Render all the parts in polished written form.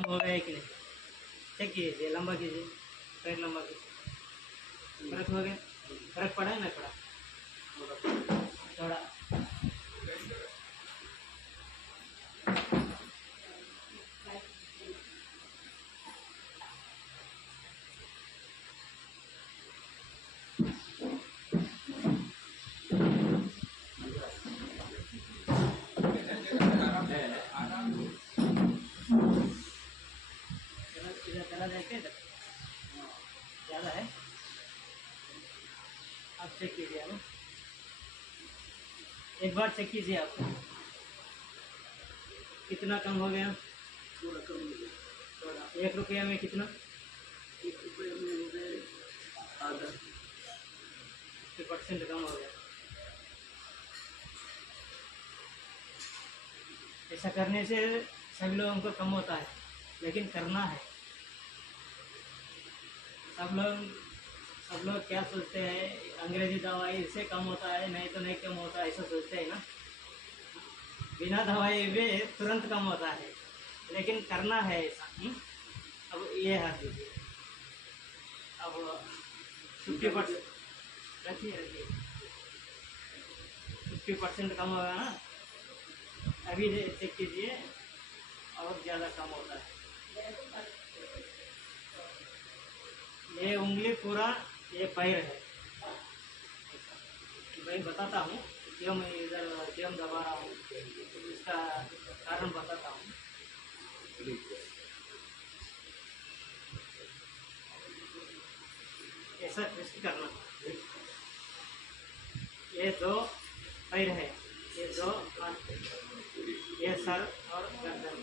कम हो गया है कि नहीं, चेक कीजिए, लंबा कीजिए, पैर लंबा कीजिए, फर्क हो गया, फर्क पड़ा है ना पड़ा थोड़ा। इधर चला जाए इधर ज़्यादा है, आप चेक कीजिए ना, एक बार चेक कीजिए आप कितना कम हो गया। थोड़ा कम हो गया। थोड़ा 1 रुपया में कितना, 1 रुपये में हो गए आधा, 50% कम हो गया। ऐसा करने से सभी लोगों को कम होता है, लेकिन करना है। सब लोग क्या सोचते हैं, अंग्रेजी दवाई इससे कम होता है, नहीं तो नहीं कम होता है, ऐसा सोचते हैं ना। बिना दवाई में तुरंत कम होता है, लेकिन करना है ऐसा। अब ये हाथ दीजिए, अब 50% रखिए 50% कम होगा ना, अभी चेक कीजिए और ज़्यादा कम होता है। ये उंगली पूरा, ये पैर है, मैं बताता हूँ क्यों मैं इधर क्यों दबा रहा हूँ, इसका कारण बताता हूँ। ऐसा ट्विस्ट करना, ये 2 पैर है, ये 2 हाथ, ये सर और गर्दन,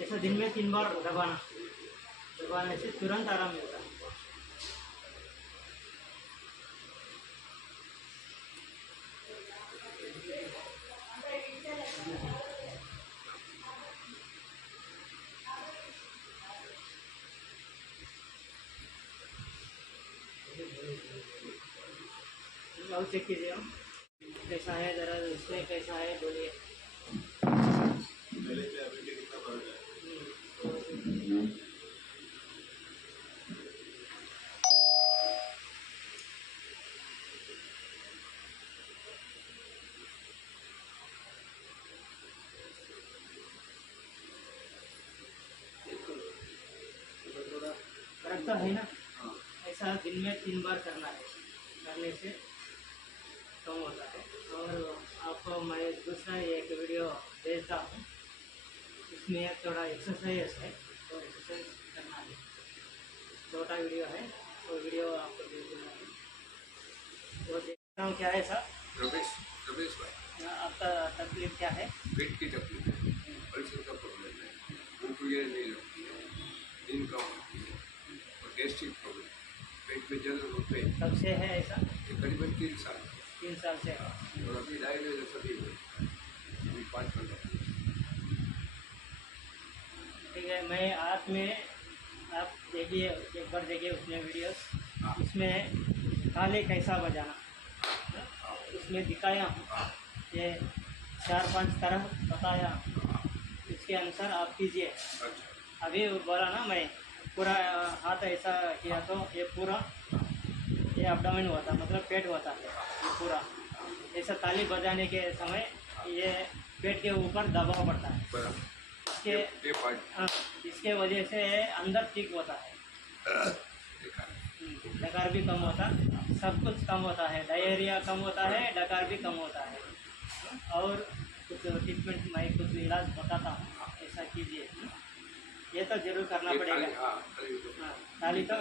ऐसा दिन में 3 बार दबाने से तुरंत आराम मिलता है। और चेक कीजिए हम कैसा है, जरा इसमें कैसा है बोलिए। पहले से अभी के कितना फर्क है? थोड़ा फर्क तो है ना। हाँ, ऐसा दिन में 3 बार करना है, करने से कम होता है। और आपको मैं दूसरा एक वीडियो भेजता हूँ, इसमें थोड़ा एक्सरसाइज है, तो एक्सरसाइज करना है, छोटा वीडियो है, वो वीडियो आपको भेज दूँगा। वो देखता हूँ क्या है सर, रमेश भाई, आपका तकलीफ क्या है? पेट की तकलीफ है, अल्सर का प्रॉब्लम है, भूख वगैरह नहीं लगती है, नींद कम होती है और गैस्ट्रिक प्रॉब्लम, पेट में जलन होते हैं। कब से है ऐसा? ये करीबन 3 साल 3 साल से। और अभी डायबिटीज सभी हुए, अभी 5-15। ठीक है, मैं हाथ में, आप देखिए एक बार देखिए उसमें वीडियोस, उसमें ताले कैसा बजाना उसमें दिखाया हूँ, ये 4-5 तरह बताया, इसके अनुसार आप कीजिए। अच्छा, अभी बोला ना मैं, पूरा हाथ ऐसा किया तो ये पूरा, ये एब्डोमेन हुआ था, मतलब पेट हुआ था, ये पूरा ऐसा ताली बजाने के समय ये पेट के ऊपर दबाव पड़ता है, बराबर, इसके ये पार्ट इसके वजह से अंदर ठीक होता है, देखा है। डकार भी कम होता, सब कुछ कम होता है, डायरिया कम होता है, डकार भी कम होता है। और कुछ ट्रीटमेंट मैं कुछ इलाज बताता हूँ, ऐसा कीजिए। ये तो जरूर करना ये पड़ेगा। खाली, हाँ, खाली तो हाँ, खाली तो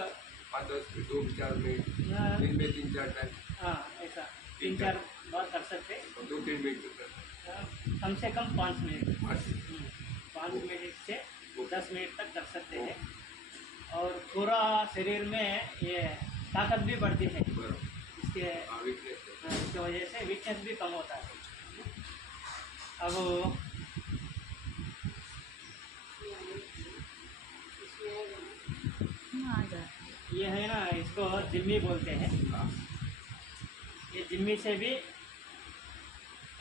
5-10 मिनट, 2-4 मिनट, हाँ, दिन में 3-4 टाइम हाँ, ऐसा 3-4 बार कर सकते हैं। और 2-3 मिनट करता है। कम से कम 5 मिनट, 5 5 मिनट से 10 मिनट तक कर सकते हैं। और पूरा शरीर में ये ताकत भी बढ़ती है, बराबर, इसके हाँ, वीकनेस है। इसकी वजह से वीकनेस भी कम होता है। अब ये है ना, इसको जिम्मी बोलते हैं। हाँ, ये जिम्मी से भी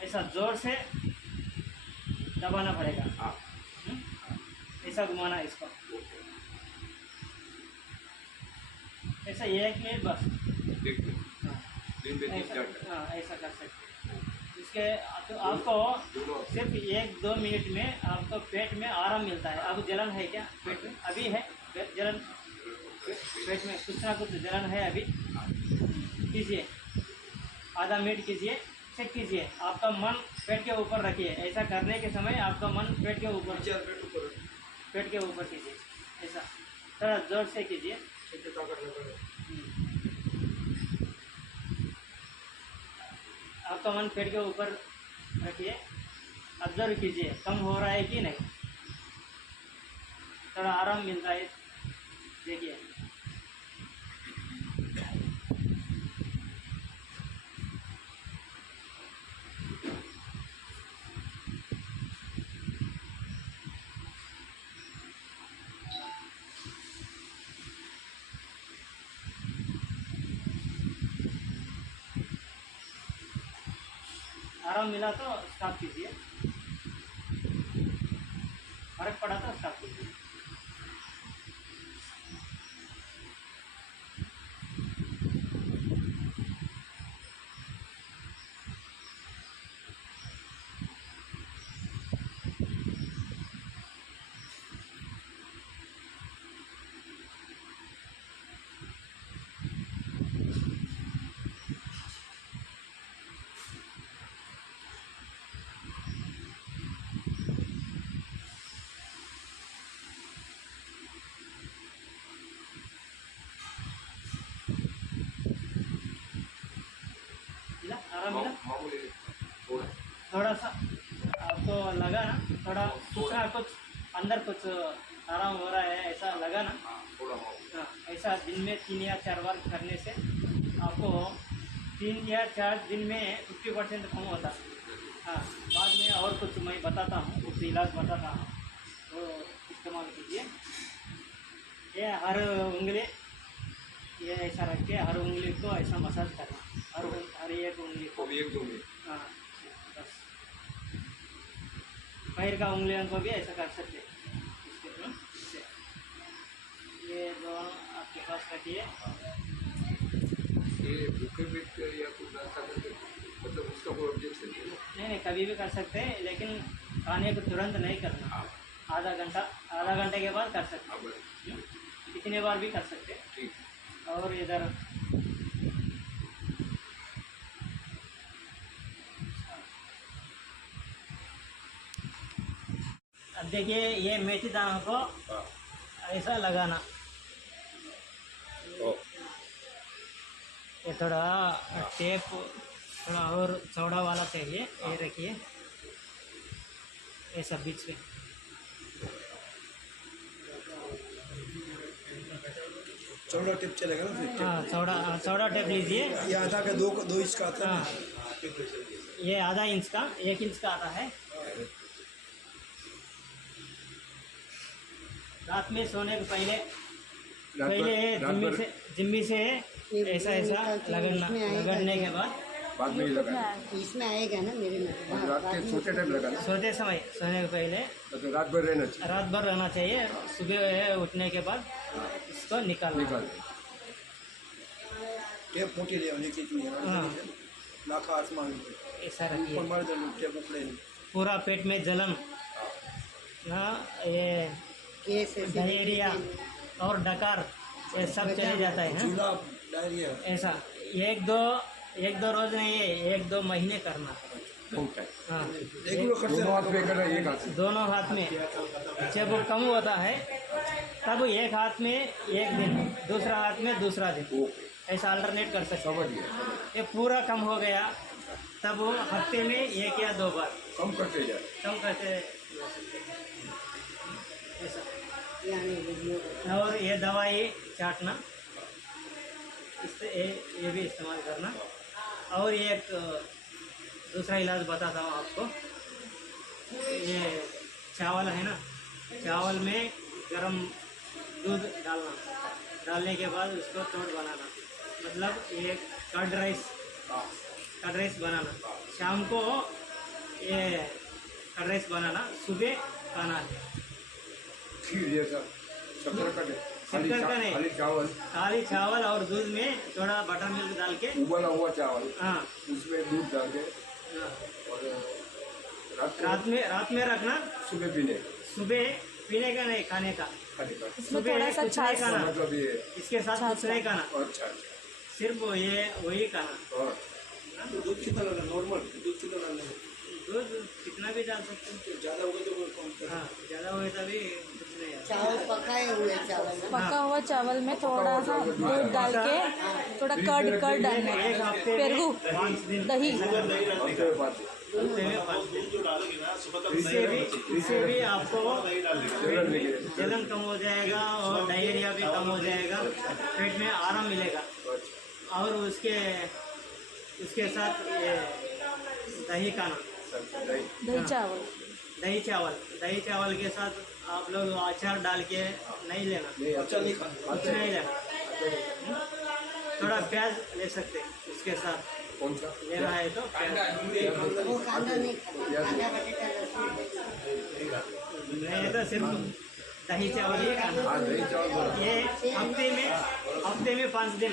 ऐसा ऐसा जोर से दबाना पड़ेगा। हाँ ऐसा घुमाना इसको, ओके ऐसा 1 मिनट बस। देखिए हाँ, दिन में 3-4 ऐसा टाइम हाँ, ऐसा कर सकते हैं। इसके तो आपको दोनों सिर्फ 1-2 मिनट में आपको पेट में आराम मिलता है। अब जलन है क्या पेट में? अभी है जलन, पेट में कुछ ना कुछ जलन है अभी। कीजिए, आधा मिनट कीजिए, चेक कीजिए, आपका मन पेट के ऊपर रखिए। ऐसा करने के समय आपका मन पेट के ऊपर, पेट के ऊपर कीजिए, ऐसा थोड़ा जोर से कीजिए। आपका मन पेट के ऊपर रखिए, ऑब्जर्व कीजिए कम हो रहा है कि नहीं, थोड़ा आराम मिलता है, देखिए। आराम मिला तो स्टॉप कीजिए, फर्क पड़ा तो स्टॉप कीजिए। मिला आराम मिला? मामूली थोड़ा थोड़ा सा आपको लगा ना, थोड़ा कुछ ना कुछ अंदर कुछ आराम हो रहा है ऐसा लगा ना? हाँ थोड़ा मामूली हाँ, ऐसा दिन में 3 या 4 बार करने से आपको 3 या 4 दिन में 50% कम होता है। हाँ, बाद में और कुछ मैं बताता हूँ, कुछ इलाज बताता हूँ, तो इस्तेमाल कीजिए। ये हर उंगली, ये ऐसा रख के हर उंगली को ऐसा मसाज करना, हर एक उंगली को। अब 1-2 मिनट हाँ, बस। पैर का उंगलियों को भी ऐसा कर सकते हैं इससे। ये दोनों आपके पास रखिए। ये भूखे पेट या कुछ नाश्ता करके मतलब उसका कोई ऑब्जेक्शन नहीं है। नहीं, कभी भी कर सकते हैं, लेकिन खाने को तुरंत नहीं करना। हाँ आधा घंटे के बाद कर सकते अब हैं, कितने बार भी कर सकते हैं। ठीक और इधर अब देखिए, ये मेथी दाना को हाँ ऐसा लगाना। ओ ये थोड़ा टेप थोड़ा और चौड़ा वाला चाहिए, ये रखिए ऐसा बीच में। चौड़ा टिप चलेगा ना फिर? हाँ, चौड़ा टेप लीजिए। ये आधा का 2 इंच का आता है हाँ, ना? ये आधा इंच का 1 इंच का आता है। रात में सोने के पहले जिम्मी से ऐसा लगड़ने के बाद में ही लगा इसमें आएगा ना मेरे में रात के सोते टाइम लगा सोते समय, सोने के पहले तो रात भर रहना चाहिए। रात भर रहना चाहिए। सुबह उठने के बाद इसको निकालना। निकाल टेप मोटी ले आने की चीज़ हाँ। लाखा आसमान ऐसा ऊपर रखिए। मार दो टेप ऊपर ले। पूरा पेट में जलन, हाँ, ये डायरिया और डकार, ये सब चले जाता है। हाँ? झूला डायरिया ऐसा एक दो रोज नहीं है, 1-2 महीने करना। हाँ, रेगुलर करते दोनों हाथ में करना, एक हाथ से। दोनों हाथ में। जब वो कम होता है तब एक हाथ में एक दिन, दूसरा हाथ में दूसरा दिन, ओके ऐसा अल्टरनेट कर सकते समझ हैं। गया। ये पूरा कम हो गया तब वो हफ्ते में 1 या 2 बार कम करते जाए। कम करते ऐसा। यानी और ये दवाई चाटना, इससे ये भी इस्तेमाल करना। और एक दूसरा इलाज बताता हूँ आपको। ये चावल है ना, चावल में गरम दूध डालने के बाद उसको चोट बनाना, मतलब ये कर्ड राइस बनाना। शाम को ये कर्ड राइस बनाना सुबह खाना है। खीर जैसा शक्कर का नहीं, शक्कर का नहीं। खाली चावल, खाली चावल और दूध में थोड़ा बटर मिल्क डाल के, उबला हुआ चावल, हाँ उसमें दूध डाल के हाँ, और रात रात में रखना, सुबह पीने सुबह पीने का नहीं, खाने का। खाने का। इसमें सुबह थोड़ा सा कुछ नहीं छाछ खाना, मतलब ये इसके साथ कुछ नहीं खाना, अच्छा सिर्फ ये वही खाना। और तो दूध कितना डालना नॉर्मल दूध कितना डालना है? दूध कितना भी डाल सकते हैं। ज़्यादा होगा तो वो कम कर। हाँ ज़्यादा हुए तभी कुछ नहीं है। चावल पकाए हुए चावल ना। पका हुआ चावल में थोड़ा सा दूध डाल के थोड़ा कर्ड डालना है, एक हफ्ते पेरू, में 5 दिन दही। हफ्ते में बात हफ्ते में 5 दिन। इससे भी आपको जलन नहीं गिरे। जलन कम हो जाएगा और डायरिया भी कम हो जाएगा, पेट में आराम मिलेगा। और उसके साथ ये दही खाना, दही चावल। दही चावल के साथ आप लोग अचार डाल के नहीं लेना, नहीं अच्छा नहीं खाना। कुछ नहीं लेना। थोड़ा प्याज ले सकते हैं उसके साथ, कौन सा लेना है तो प्याज। वो कांदा नहीं खाता, कांदा बटेटा लहसुन नहीं तो सिर्फ दही चावल ही खाना। हाँ दही चावल बना। ये हफ्ते में 5 दिन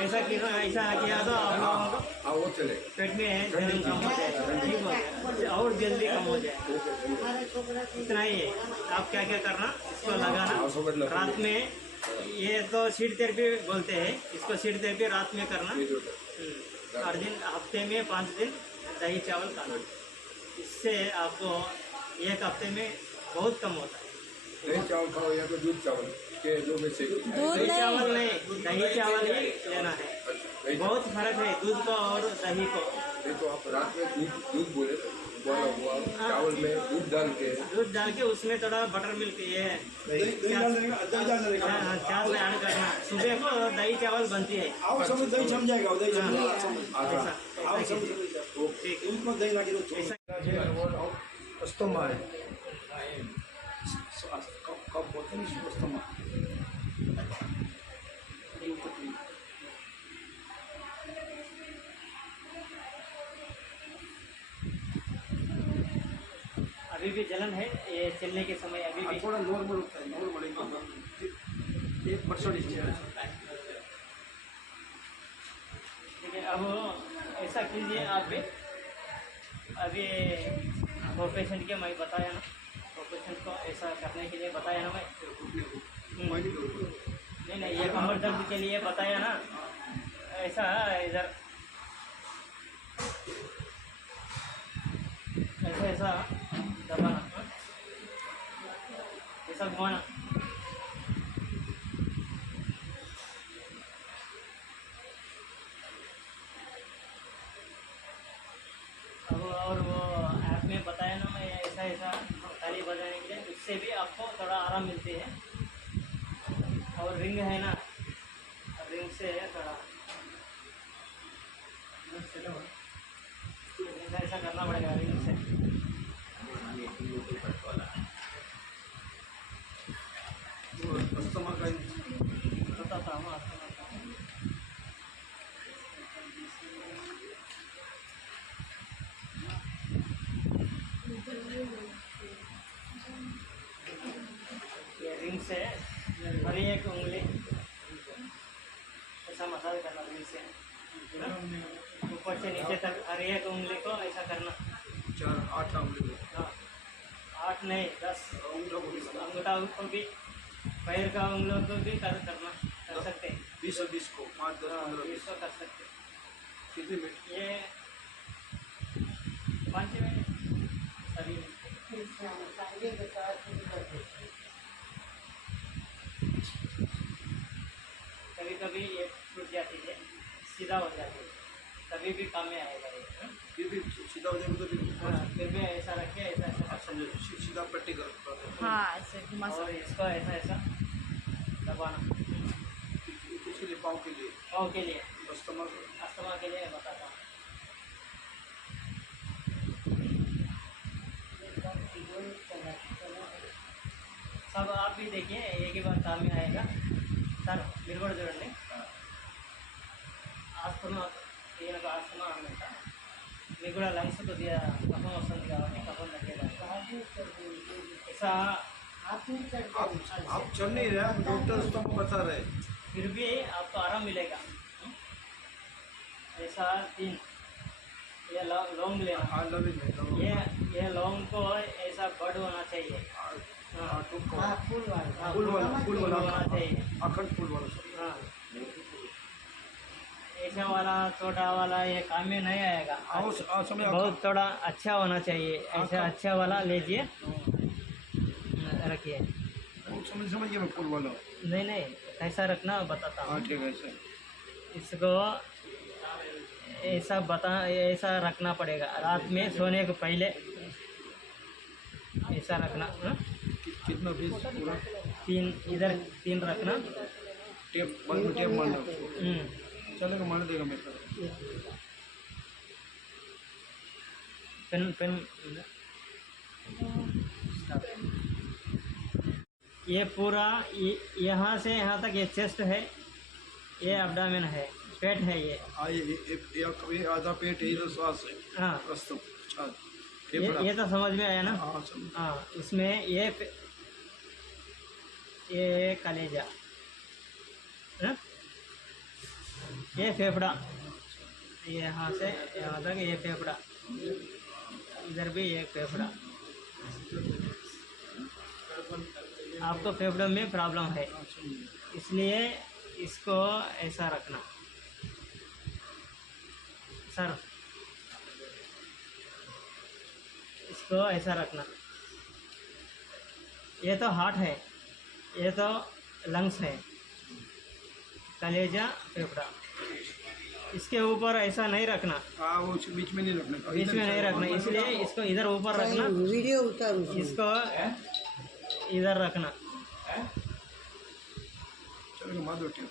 ऐसा किया तो आप लोगों को हाँ वो चले पेट में जलन कम हो जाएगा, ठीक हो जाएगा और जल्दी कम हो जाएगा। हमारा छोकरा से इतना ही है। आप क्या क्या करना, इसको लगाना हाँ, समझ लो। रात में। ये तो सीड थेरेपी बोलते हैं इसको, सीड थेरेपी रात में करना। ये जो हर दिन हफ्ते में 5 दिन दही चावल खाना, इससे आपको एक हफ्ते में बहुत कम होता है। दही चावल खाओ या तो दूध चावल के दो में से दूध दही चावल नहीं, नहीं, दही चावल ही लेना है। दही बहुत फर्क है दूध को और दही को। नहीं तो आप रात में दूध बोले उबाला हुआ चावल में दूध डाल के दूध डाल के उसमें थोड़ा बटर मिल्क ये दही डालने का दही डालने का चावल ऐड करना। सुबह को दही चावल बनती है। आओ समझ दही जम जाएगा दही जम जाएगा ऐसा आओ ऐसा समझ कीजिए। ठीक है। दूध में दही लगी तो ऐसा अस्तमा है कब बोलते हैं अस्तमा अभी भी जलन है, ये चलने के समय अभी भी। थोड़ा नॉर्मल होता है नॉर्मल एकदम 1% ठीक है। अब ऐसा कीजिए आप भी, अभी वो पेशेंट के मैं बताया ना, वो पेशेंट को ऐसा करने के लिए बताया ना मैं। नहीं ये कमर दर्द के लिए बताया ना, ऐसा इधर ऐसा दबाना, ऐसा घुमाना। अब और वो ऐप में बताया ना मैं, ऐसा ताली बजाने के लिए, उससे भी आपको थोड़ा आराम मिलती है। और रिंग है ना, रिंग से थोड़ा ऐसा करना पड़ेगा रिंग से। अस्तमा का पता था वो आपको। ये रिंग से हर एक उंगली ऐसा मसाज करना, रिंग से ऊपर से नीचे तक हर एक उंगली को ऐसा करना। 4-8 उंगली हाँ 8 नहीं 10 अंगूठा को भी, पैर का उंगलियों को भी करना कर सकते हैं। 20 को 5-10 हाँ 15 इसको कर सकते हैं। कितने मिनट ये 5 मिनट सभी। कांदे के साथ शुरू करते हैं। कभी कभी ये टूट जाती है, सीधा हो जाती है, तभी भी काम में आएगा ये। ये भी सीधा हो जाएगा तो भी हाँ फिर भी ऐसा रखिए, ऐसा ऐसा समझो सीधा पट्टी कर हाँ ऐसे घुमा और सकते। इसको ऐसा ऐसा दबाना। इसके लिए पाँव के लिए पाँव के लिए, अस्तमा अस्थमा के लिए बताता हूँ। सब आप भी देखिए, एक ही बार काम में आएगा सर। बिल्कुल చూడండి, ఆస్తమా ఈయనకు ఆస్తమా అన్నమాట, మీకు కూడా లంగ్స్ కొద్దిగా కఫం వస్తుంది కాబట్టి కఫం తగ్గేదానికి ऐसा आप भी चढ़ आप चल नहीं रहे, डॉक्टर तो हमको बता रहे। फिर भी आपको आराम मिलेगा। ऐसा 3 ये लौंग लेना, हाँ लवी में ये लौंग को ऐसा बड होना चाहिए। हाँ हाँ फूल वाला फूल वाला होना चाहिए। अखंड फूल वाला सब। हाँ ऐसा वाला छोटा वाला ये काम में नहीं आएगा। आओ समय बहुत थोड़ा अच्छा होना चाहिए, ऐसा अच्छा वाला लीजिए रखिए। समझ गया मैं फूल वाला। नहीं नहीं कैसा रखना बताता हाँ हूँ ठीक है सर। इसको। ऐसा रखना पड़ेगा रात में सोने के पहले, ऐसा रखना। हाँ? कितना पीस पूरा 3 इधर 3 रखना। टेप बाद में टेप मारना उसको। हम्म, चलेगा, मार देगा मैं सर। पेन ये पूरा यहाँ से यहाँ तक ये चेस्ट है, ये एब्डोमेन है, पेट है ये। हाँ ये आधा पेट है, इधर सांस है, हाँ रस्तम छात ये तो समझ में आया ना। हाँ समझ। हाँ इसमें ये कलेजा, हाँ? ये फेफड़ा, ये यहाँ से यहाँ तक ये फेफड़ा, इधर भी एक फेफड़ा। आपको फेफड़ों में प्रॉब्लम है, इसलिए इसको ऐसा रखना सर, इसको ऐसा रखना। ये तो हार्ट है, ये तो लंग्स है, कलेजा फेफड़ा। इसके ऊपर ऐसा नहीं रखना, हाँ वो बीच में नहीं रखना, बीच में नहीं रखना, इसलिए इसको इधर ऊपर रखना, वीडियो उतारू इसको इधर रखना। चलेगा, मार दो टेप।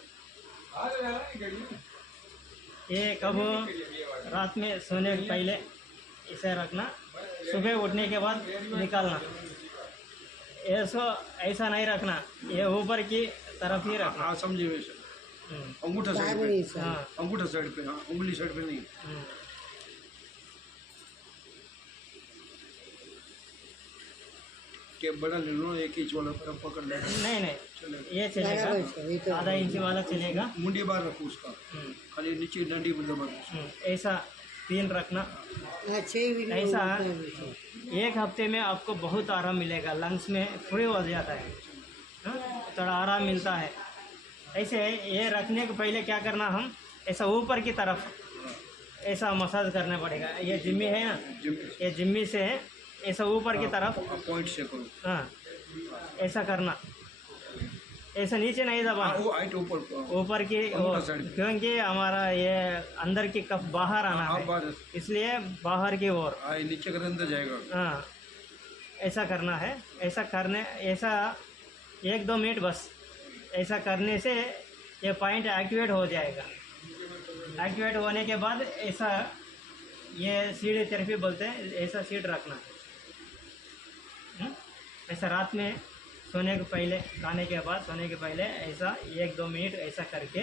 ये कब रात में सोने के पहले इसे रखना, सुबह उठने के बाद निकालना। ऐसा नहीं रखना, ये ऊपर की तरफ ही रखना। हाँ समझे वैसे, हम्म, अंगूठा साइड पे, हाँ अंगूठा साइड पे, हाँ उंगली साइड पे नहीं। हम्म, टेप बड़ा ले लो, 1 इंच वाला तरफ पकड़ ले। नहीं नहीं चलेगा, ये चलेगा, आधा इंच वाला चलेगा। मुंडी बाहर रखो उसका, खाली नीचे डंडी में दबा दो। ऐसा 3 रखना। अच्छे वीडियो ऐसा 1 हफ्ते में आपको बहुत आराम मिलेगा, लंग्स में फ्री हो जाता है। हाँ? थोड़ा आराम मिलता है। ऐसे ये रखने के पहले क्या करना, हम ऐसा ऊपर की तरफ ऐसा मसाज करना पड़ेगा। ये जिम्मी है ना, ये जिम्मी से है, ऐसा ऊपर की तरफ पॉइंट से करो। हाँ ऐसा करना, ऐसा नीचे नहीं दबाना, वो हाइट ऊपर ऊपर की क्योंकि हमारा ये अंदर की कफ बाहर आना है, बाहर, इसलिए बाहर की ओर। हाँ नीचे कर अंदर जाएगा। हाँ ऐसा करना है। ऐसा 1-2 मिनट बस ऐसा करने से ये पॉइंट एक्टिवेट हो जाएगा। एक्टिवेट होने के बाद ऐसा ये सीड थेरेपी बोलते हैं, ऐसा सीड रखना है। ऐसा रात में सोने के पहले, खाने के बाद सोने के पहले ऐसा 1-2 मिनट ऐसा करके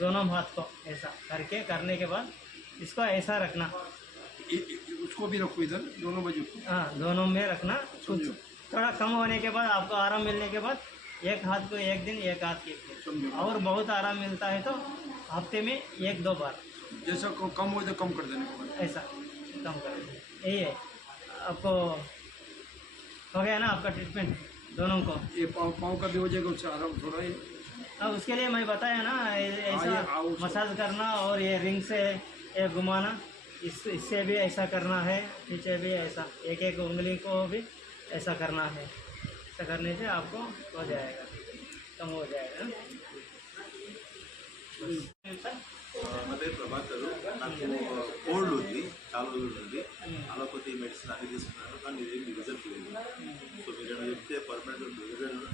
दोनों हाथ को ऐसा करके करने के बाद इसको ऐसा रखना। उसको भी रखो इधर, दोनों बाजू। हाँ दोनों में रखना। कुछ थोड़ा कम होने के बाद, आपको आराम मिलने के बाद, एक हाथ को 1 दिन, एक हाथ की 1 दिन, और बहुत आराम मिलता है तो हफ्ते में 1-2 बार जैसा कम हो तो कम कर देने को। ऐसा कम कर, यही है। आपको हो गया ना आपका ट्रीटमेंट दोनों को। ये पाँव का भी हो जाएगा, उससे आराम थोड़ा ही। अब उसके लिए मैं बताया ना, ऐसा मसाज करना और ये रिंग से ये घुमाना, इससे भी ऐसा करना है, पीछे भी ऐसा 1-1 उंगली को भी ऐसा करना है। ऐसा करने से आपको हो जाएगा, कम हो जाएगा। నా పేరు ప్రభాకర్. నాకు కోల్డ్ ఉంది, చాలా రోజులు ఉంది. అలోపతి మెడిసిన్ అన్ని తీసుకున్నాను, కానీ ఇదేమి రిజల్ట్ లేదు. సో మీరు ఏమైనా చెప్తే పర్మనెంట్ రిజల్ట్.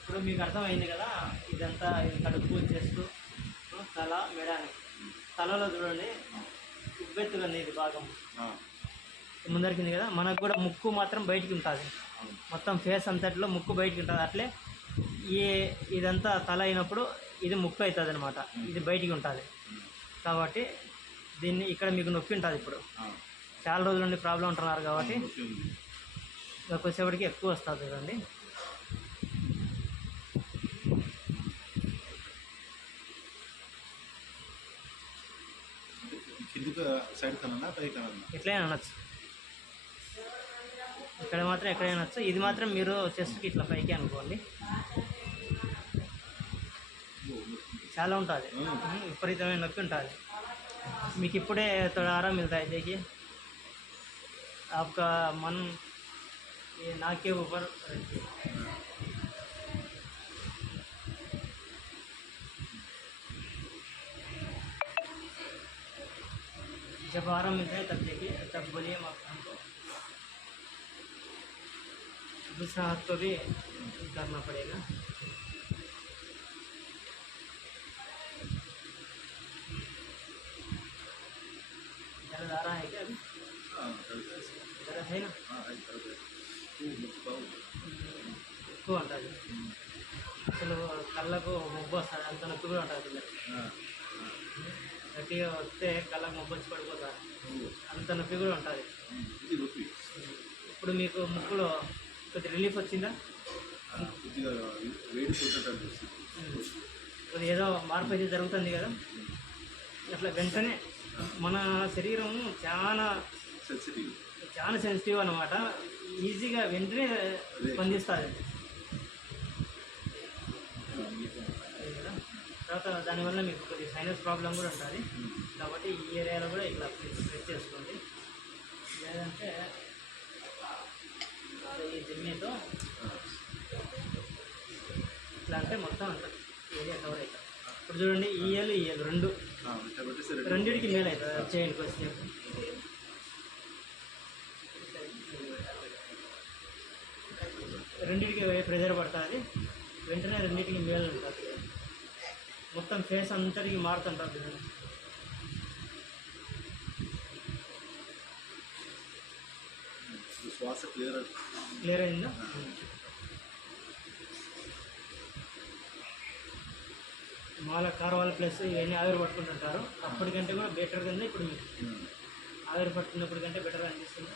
ఇప్పుడు మీకు అర్థమైంది కదా, ఇదంతా కడుపు చేస్తూ తల మెడాని, తలలో చూడండి ఉబ్బెత్తుగా ఉంది, ఇది భాగం ముందరికింది కదా. మనకు కూడా ముక్కు మాత్రం బయటికి ఉంటుంది, మొత్తం ఫేస్ అంతట్లో ముక్కు బయటికి ఉంటుంది. అట్లే ఇదంతా తల అయినప్పుడు ఇది ముక్కు అవుతుంది అనమాట, ఇది బయటికి ఉంటుంది. కాబట్టి దీన్ని ఇక్కడ మీకు నొప్పి ఉంటుంది ఇప్పుడు ఆ, చాలా రోజుల నుండి ప్రాబ్లం ఉంటున్నారు కాబట్టి నొప్పి ఉంది. ఇంకా కొద్దిసేపటికి ఎక్కువ వస్తుంది చూడండి. కిందికి సైడ్ కన్నా పై కన్నా ఎట్లయినా అనొచ్చు, ఇక్కడ మాత్రం ఎక్కడైనా అనొచ్చు. ఇది మాత్రం మీరు చెస్ట్కి ఇట్లా పైకి అనుకోండి, చాలా ఉంటుంది, విపరీతమైన నొప్పి ఉంటుంది. మీకు ఇప్పుడే थोड़ा आराम मिलता है. देखिए आपका मन ये नाक के ऊपर रखिए. जब आराम मिलता है तब देखिए, तब बोलिए हमको. दूसरा हाथ को भी करना पड़ेगा. दर्द आ रहा है क्या अभी? दर्द है ना? ఎక్కువ ఉంటుంది అసలు, కళ్ళకు మొబ్బు వస్తుంది, అంత నొప్పి కూడా ఉంటుంది పిల్లలు. గట్టిగా వస్తే కళ్ళకు మొబ్బు వచ్చి పడిపోతారు, అంత నొప్పి కూడా ఉంటుంది. ఇది నొప్పి ఇప్పుడు మీకు ముక్కులో కొద్ది రిలీఫ్ వచ్చిందా? కొద్దిగా వేడి పోతున్నట్టు అనిపిస్తుంది. కొద్ది ఏదో మార్పు అయితే జరుగుతుంది కదా. అట్లా వెంటనే మన శరీరం చాలా సెన్సిటివ్. చాలా సెన్సిటివ్ అన్నమాట, ఈజీగా వెంటనే స్పందిస్తుంది. తర్వాత దానివల్ల మీకు కొద్దిగా సైనస్ ప్రాబ్లం కూడా ఉంటుంది, కాబట్టి ఈ ఏరియాలో కూడా ఇట్లా ప్రెస్ చేసుకోండి. లేదంటే ఈ జిమ్మీతో ఇట్లా అంటే మొత్తం అంత ఏరియా కవర్ అవుతుంది. ఇప్పుడు చూడండి, ఈ ఏళ్ళు రెండు రెండింటికి మేలు అవుతుంది. చేయండి కొద్దిసేపు. రెండింటికి ప్రెజర్ పడుతుంది, వెంటనే రెండింటికి మేలు ఉంటుంది. మొత్తం ఫేస్ అంతటికి మారుతుంటుంది. శ్వాస క్లియర్ అయిందా? మాల కార్వాల్ ప్లస్ ఇవన్నీ ఆవిరి పట్టుకుంటుంటారు, అప్పటికంటే కూడా బెటర్ కింద ఇప్పుడు మీకు ఆవిరి పట్టుకున్నప్పుడు కంటే బెటర్ అనిపిస్తుంది.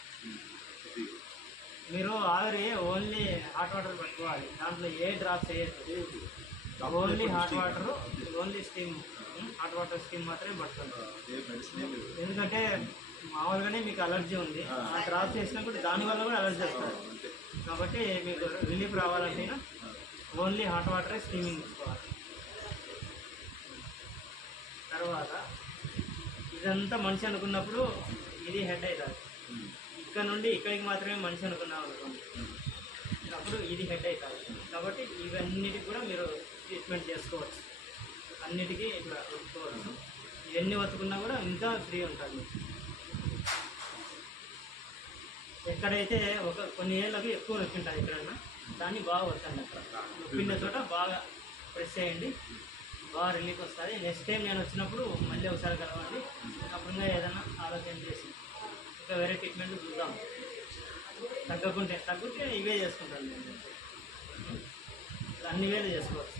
మీరు ఆవిరి ఓన్లీ హాట్ వాటర్ పట్టుకోవాలి, దాంట్లో ఏ డ్రాప్స్ వేయచ్చు. Only hot water, only steam, hot water steam మాత్రమే పట్టుకుంటారు. ఎందుకంటే మామూలుగానే మీకు అలర్జీ ఉంది, ఆ డ్రాప్స్ వేసినప్పుడు దానివల్ల కూడా అలర్జీ వస్తుంది. కాబట్టి మీకు రిలీఫ్ రావాలంటే ఓన్లీ హాట్ వాటరే స్టీమింగ్ తీసుకోవాలి. తర్వాత ఇదంతా మనిషి అనుకున్నప్పుడు ఇది హెడ్ అవుతుంది. ఇక్కడ నుండి ఇక్కడికి మాత్రమే మనిషి అనుకున్నాం అనుకోండి, అప్పుడు ఇది హెడ్ అవుతుంది. కాబట్టి ఇవన్నిటికి కూడా మీరు ట్రీట్మెంట్ చేసుకోవచ్చు, అన్నిటికీ ఇట్లా ఒత్తుకోవచ్చు. ఇవన్నీ ఒత్తుకున్నా కూడా ఇంకా ఫ్రీ ఉంటుంది. ఎక్కడైతే కొన్ని ఏళ్ళకి ఎక్కువ నొప్పి ఉంటుంది ఎక్కడన్నా, దాన్ని బాగా వచ్చండి. అక్కడ నొప్పిన చోట బాగా ప్రెస్ చేయండి, బాగా రిలీఫ్ వస్తుంది. నెక్స్ట్ టైం నేను వచ్చినప్పుడు మళ్ళీ ఒకసారి కలవండి, అప్పుడు ఏదైనా ఆలోచన చేసి ఇంకా వేరే ట్రీట్మెంట్ చూద్దాం. తగ్గుతే ఇవే చేసుకుంటాను నేను, అన్ని వేలు చేసుకోవచ్చు.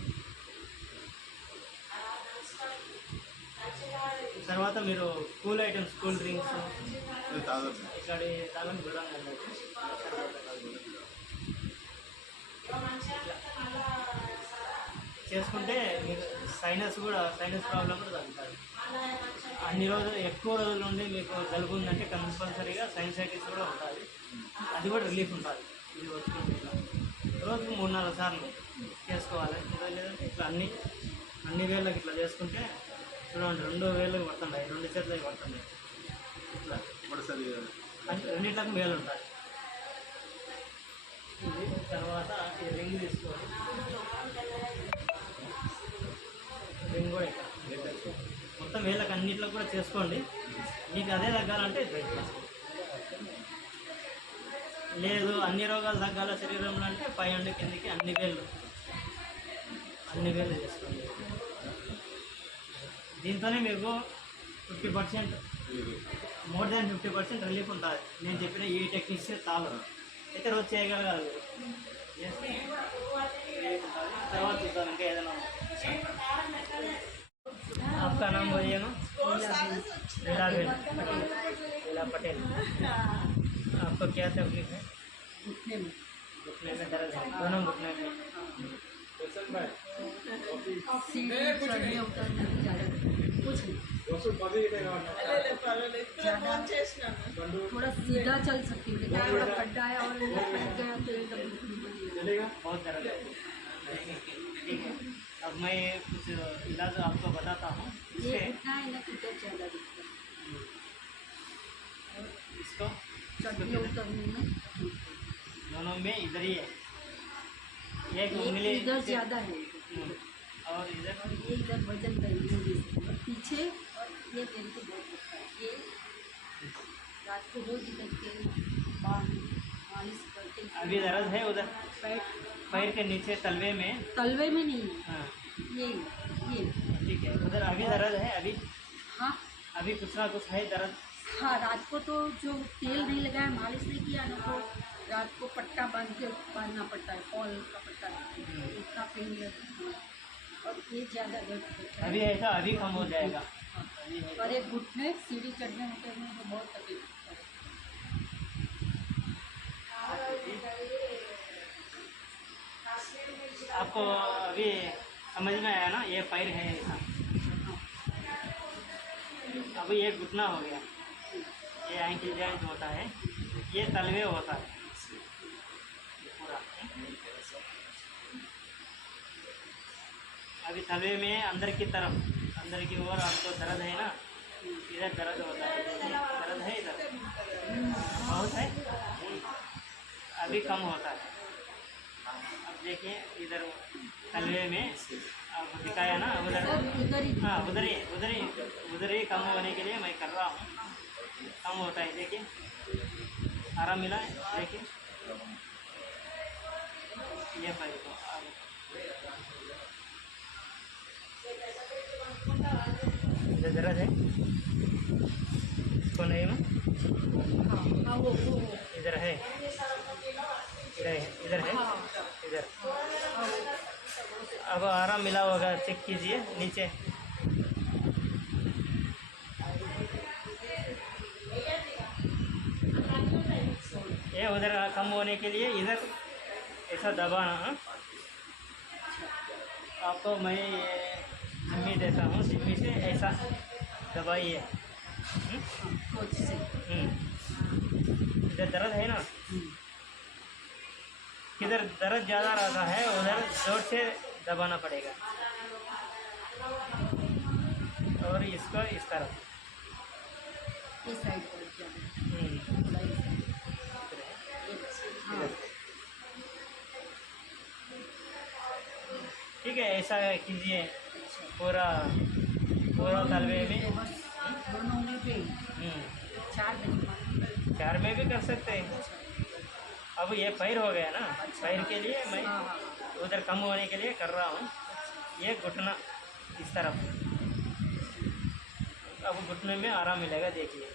తర్వాత మీరు కూల్ ఐటమ్స్, కూల్ డ్రింక్స్ ఇక్కడ తాగని దూరంగా వెళ్ళచ్చు. చేసుకుంటే మీకు సైనస్ ప్రాబ్లం కూడా తగ్గుతుంది. అన్ని రోజులు ఎక్కువ రోజుల నుండి మీకు జలుబు ఉందంటే కంపల్సరీగా సైనసైటిస్ కూడా ఉంటుంది, అది కూడా రిలీఫ్ ఉంటుంది. ఇది వచ్చుకుంటే రోజుకు 3-4 సార్లు చేసుకోవాలి. లేదంటే ఇట్లా అన్ని వేళ్ళకి ఇట్లా చేసుకుంటే చూడండి, 2 వేళ్ళకి పడుతున్నాయి, 2 చేతులకి పడుతున్నాయి. ఇట్లా రెండిట్లకు మేలు ఉంటుంది. ఇది తర్వాత ఈ రింగ్ తీసుకోవాలి, రింగ్ కూడా ఇక్కడ మొత్తం వేళ్ళకి అన్నిట్లో కూడా చేసుకోండి. మీకు అదే తగ్గాలంటే లేదు, అన్ని రోగాలు తగ్గాల శరీరంలో అంటే పై నుండి కిందికి అన్ని వేళ్ళు చేసుకోండి. దీంతోనే మీకు 50%, మోర్ దాన్ 50% రిలీఫ్ ఉంటుంది. నేను చెప్పిన ఈ టెక్నిక్స్ చాలు, అయితే రోజు చేయగలగాలి. తర్వాత చూద్దాం ఇంకా ఏదైనా. आपका नाम बोलिए ना? लीलाबेन पटेल। लीला पटेल। आपको क्या तकलीफ है? घुटने में घुटने में दर्द है, दोनों घुटने में। सीढ़ी चढ़ने उतरने में ज़्यादा कुछ नहीं, ज़्यादा थोड़ा सीधा चल सकती हूँ, लेकिन थोड़ा गड्ढा है और ये फट गया तो एकदम बहुत दर्द है। ठीक है, अब मैं कुछ इलाज आपको बताता हूँ। ये इससे घुटना है ना, किधर ज़्यादा दिखता है इसको चढ़ने उतरने में। दोनों में इधर ही है, एक एक उंगली इधर ज़्यादा है और इधर और ये इधर वजन करेंगे और पीछे, और ये मेरे को बहुत दुखता है। ये रात को रोज इधर के मालिश करते हैं। अभी दर्द है उधर पैर पैर के नीचे तलवे में। तलवे में नहीं है, हाँ ये ठीक है, उधर अभी दर्द है। अभी हाँ अभी कुछ ना कुछ है दर्द। हाँ, रात को तो जो तेल नहीं लगाया, मालिश नहीं किया ना, तो रात को पट्टा बांधना पड़ता है, फॉल का पट्टा, इतना पेन लगता है और ये ज़्यादा दर्द करता है। अभी ऐसा अभी कम हो जाएगा। अभी है। और एक घुटने सीढ़ी चढ़ने उतरने में तो बहुत तकलीफ होता है। आपको अभी समझ में आया ना? ये पैर है ऐसा, अभी ये घुटना हो गया, ये एंकल जॉइंट होता है, ये तलवे होता है पूरा। अभी तलवे में अंदर की तरफ, अंदर की ओर आपको दर्द है ना, इधर दर्द होता है, दर्द है इधर बहुत है, अभी कम होता है। अब देखिए इधर तलवे में आपको दिखाया ना, उधर उधर ही हाँ उधर ही कम होने के लिए मैं कर रहा हूँ, कम होता है। देखिए आराम मिला है, देखिए ये पैर को इधर दर्द है, इसको नहीं ना, हाँ वो इधर है, इधर है, इधर। अब आराम मिला होगा, चेक कीजिए नीचे। ये उधर कम होने के लिए इधर ऐसा दबाना। हाँ? आपको मैं ये जिम्मी देता हूँ, जिम्मी से ऐसा दबाइए। कोच से इधर दर्द है ना, किधर दर्द ज़्यादा रहता है उधर जोर से दबाना पड़ेगा, और इसको इस तरफ। इस साइड पर ज़्यादा थोड़ा इस साइड। हाँ ठीक है, ऐसा कीजिए पूरा पूरा तलवे में। दोनों में पे 4 दिन 4 में भी कर सकते हैं। अब ये पैर हो गया ना, पैर के लिए मैं उधर कम होने के लिए कर रहा हूँ। ये घुटना इस तरफ, अब घुटने में आराम मिलेगा, देखिए।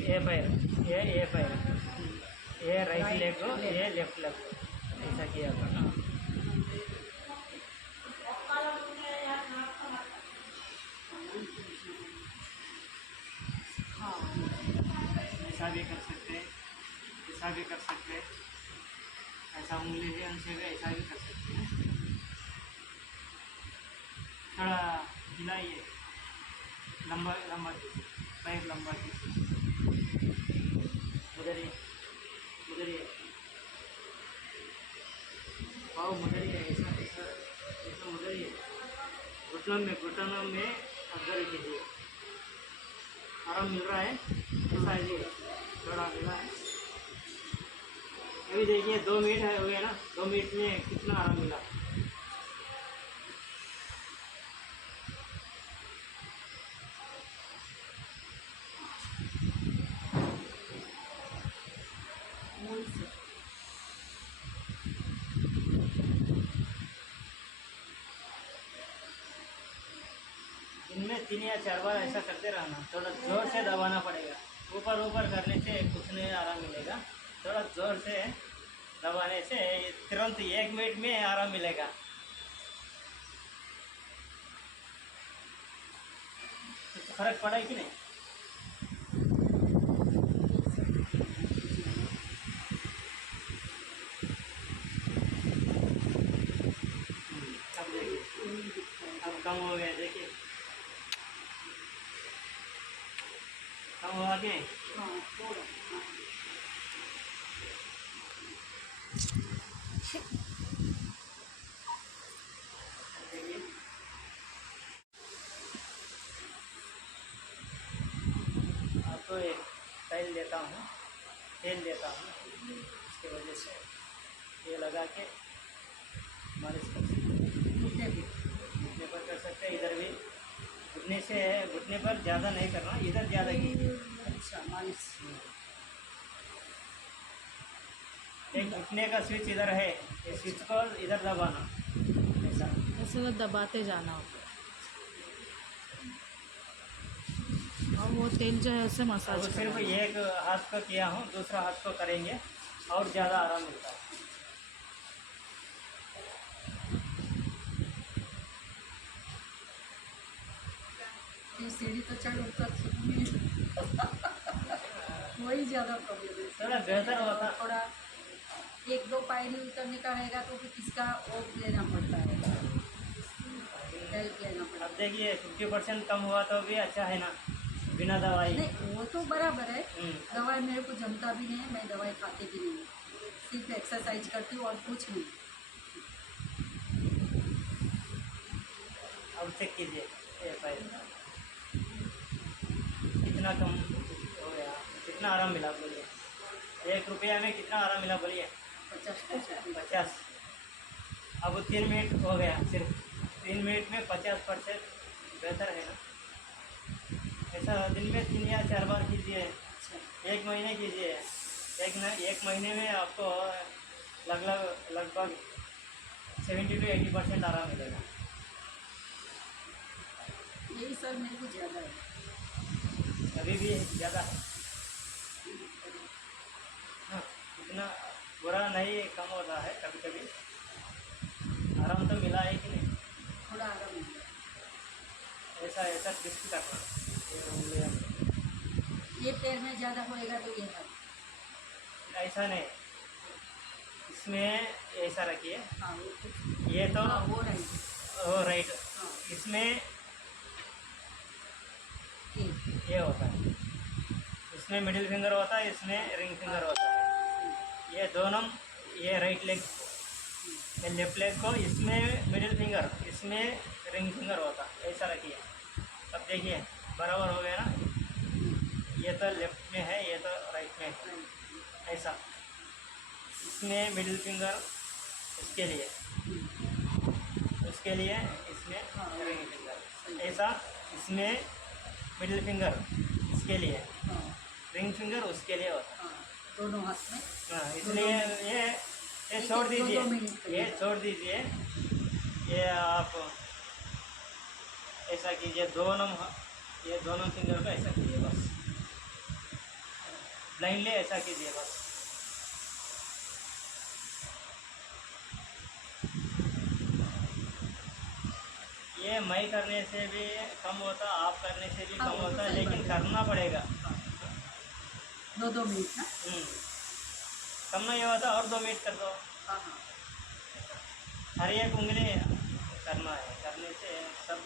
ये पैर, ये पैर, ये राइट लेग को, ये लेफ्ट लेग को, ऐसा किया करना। ऐसा भी कर सकते हैं, ऐसा भी कर सकते हैं, ऐसा उंगली से उनसे भी ऐसा भी कर सकते हैं। थोड़ा हिलाइए, लंबा लंबा कीजिए, पैर लंबा कीजिए, मुदरिए मुदरिए, पाँव मुदरिए, ऐसा ऐसा ऐसा मुदरिए, घुटनों में अगर कीजिए। आराम मिल रहा है, ऐसा है जी, थोड़ा मिला है। अभी देखिए 2 मिनट है, हो गया ना, 2 मिनट में कितना आराम मिला। दिन में 3 या 4 बार ऐसा करते रहना, थोड़ा जोर से दबाना पड़ेगा। ऊपर ऊपर करने से कुछ नहीं आराम मिलेगा, थोड़ा जोर से दबाने से तुरंत 1 मिनट में आराम मिलेगा। कुछ फर्क पड़ा है कि नहीं? अब देखिए, अब कम हो गया, देखिए कम हुआ कि नहीं? हाँ थोड़ा, हाँ। देखिए आपको एक तेल देता हूँ, इसकी वजह से ये लगा के मालिश कर सकते हैं। घुटने पर कर सकते हैं, इधर भी घुटने से है, घुटने पर ज़्यादा नहीं करना, इधर ज़्यादा कीजिए। अच्छा मालिश। एक घुटने का स्विच इधर है, ये स्विच को इधर दबाना, ऐसा ऐसे वो दबाते जाना होता है और वो तेल जो है उससे अब मसाज सिर्फ करना है। एक हाथ को किया हूँ, दूसरा हाथ को करेंगे और ज़्यादा आराम मिलता है। ये सीढ़ी तो चढ़ उतर वही ज़्यादा प्रॉब्लम है। थोड़ा बेहतर होता। थोड़ा 1-2 पायरी उतरने का रहेगा तो फिर किसका ओप लेना पड़ता है, हेल्प लेना पड़ता अब देखिए 50% कम हुआ तो भी अच्छा है ना, बिना दवाई। है। नहीं वो तो बराबर है, हम्म। दवाई मेरे को जमता भी नहीं है, मैं दवाई खाती भी नहीं हूँ, सिर्फ एक्सरसाइज करती हूँ और कुछ नहीं। अब चेक कीजिए ये फाइल कितना कम हो गया, कितना आराम मिला बोलिए। 1 रुपया में कितना आराम मिला बोलिए? 50%। 50। अब 3 मिनट हो गया, सिर्फ 3 मिनट में 50% बेहतर है ना। ऐसा दिन में 3 या 4 बार कीजिए, 1 महीने कीजिए। एक महीने में आपको लगभग 70 to 80% आराम मिलेगा। यही सर मेरे को ज़्यादा है। अभी भी ज़्यादा है, हाँ इतना बुरा नहीं, कम होता है कभी कभी। आराम तो मिला है कि नहीं? थोड़ा आराम मिलता है। ऐसा ट्विस्ट करना, ये उंगलियां में। ये पैर में ज़्यादा होएगा तो ये है। ऐसा नहीं, इसमें ऐसा रखिए, हाँ वो कुछ, ये तो हाँ वो नहीं, वो राइट, हाँ इसमें ये ये होता है, इसमें मिडिल फिंगर होता है, इसमें रिंग फिंगर होता है। ये दोनों, ये राइट लेग, ये लेफ्ट लेग को इसमें मिडिल फिंगर, इसमें रिंग फिंगर होता है, ऐसा रखिए। अब देखिए बराबर हो गया ना, ये तो लेफ्ट में है, ये तो राइट में है, ऐसा। इसमें मिडिल फिंगर इसके लिए, उसके लिए इसमें रिंग फिंगर, ऐसा। इसमें मिडिल फिंगर इसके लिए, हाँ रिंग फिंगर उसके लिए होता है। हाँ दोनों हाथ में। हाँ, इसलिए ये छोड़ एक-एक, दीजिए, 2-2 मिनट ये करिएगा। छोड़ दीजिए, ये आप ऐसा कीजिए, ये दोनों फिंगर को ऐसा कीजिए बस, ब्लाइंडली ऐसा कीजिए बस। ये मैं करने से भी कम होता, आप करने से भी हाँ, कम वो तो होता है, सही लेकिन बात है। करना पड़ेगा। 2-2 मिनट ना। कम नहीं होता और 2 मिनट कर दो। हाँ हाँ हर एक उंगली करना है, करने से सब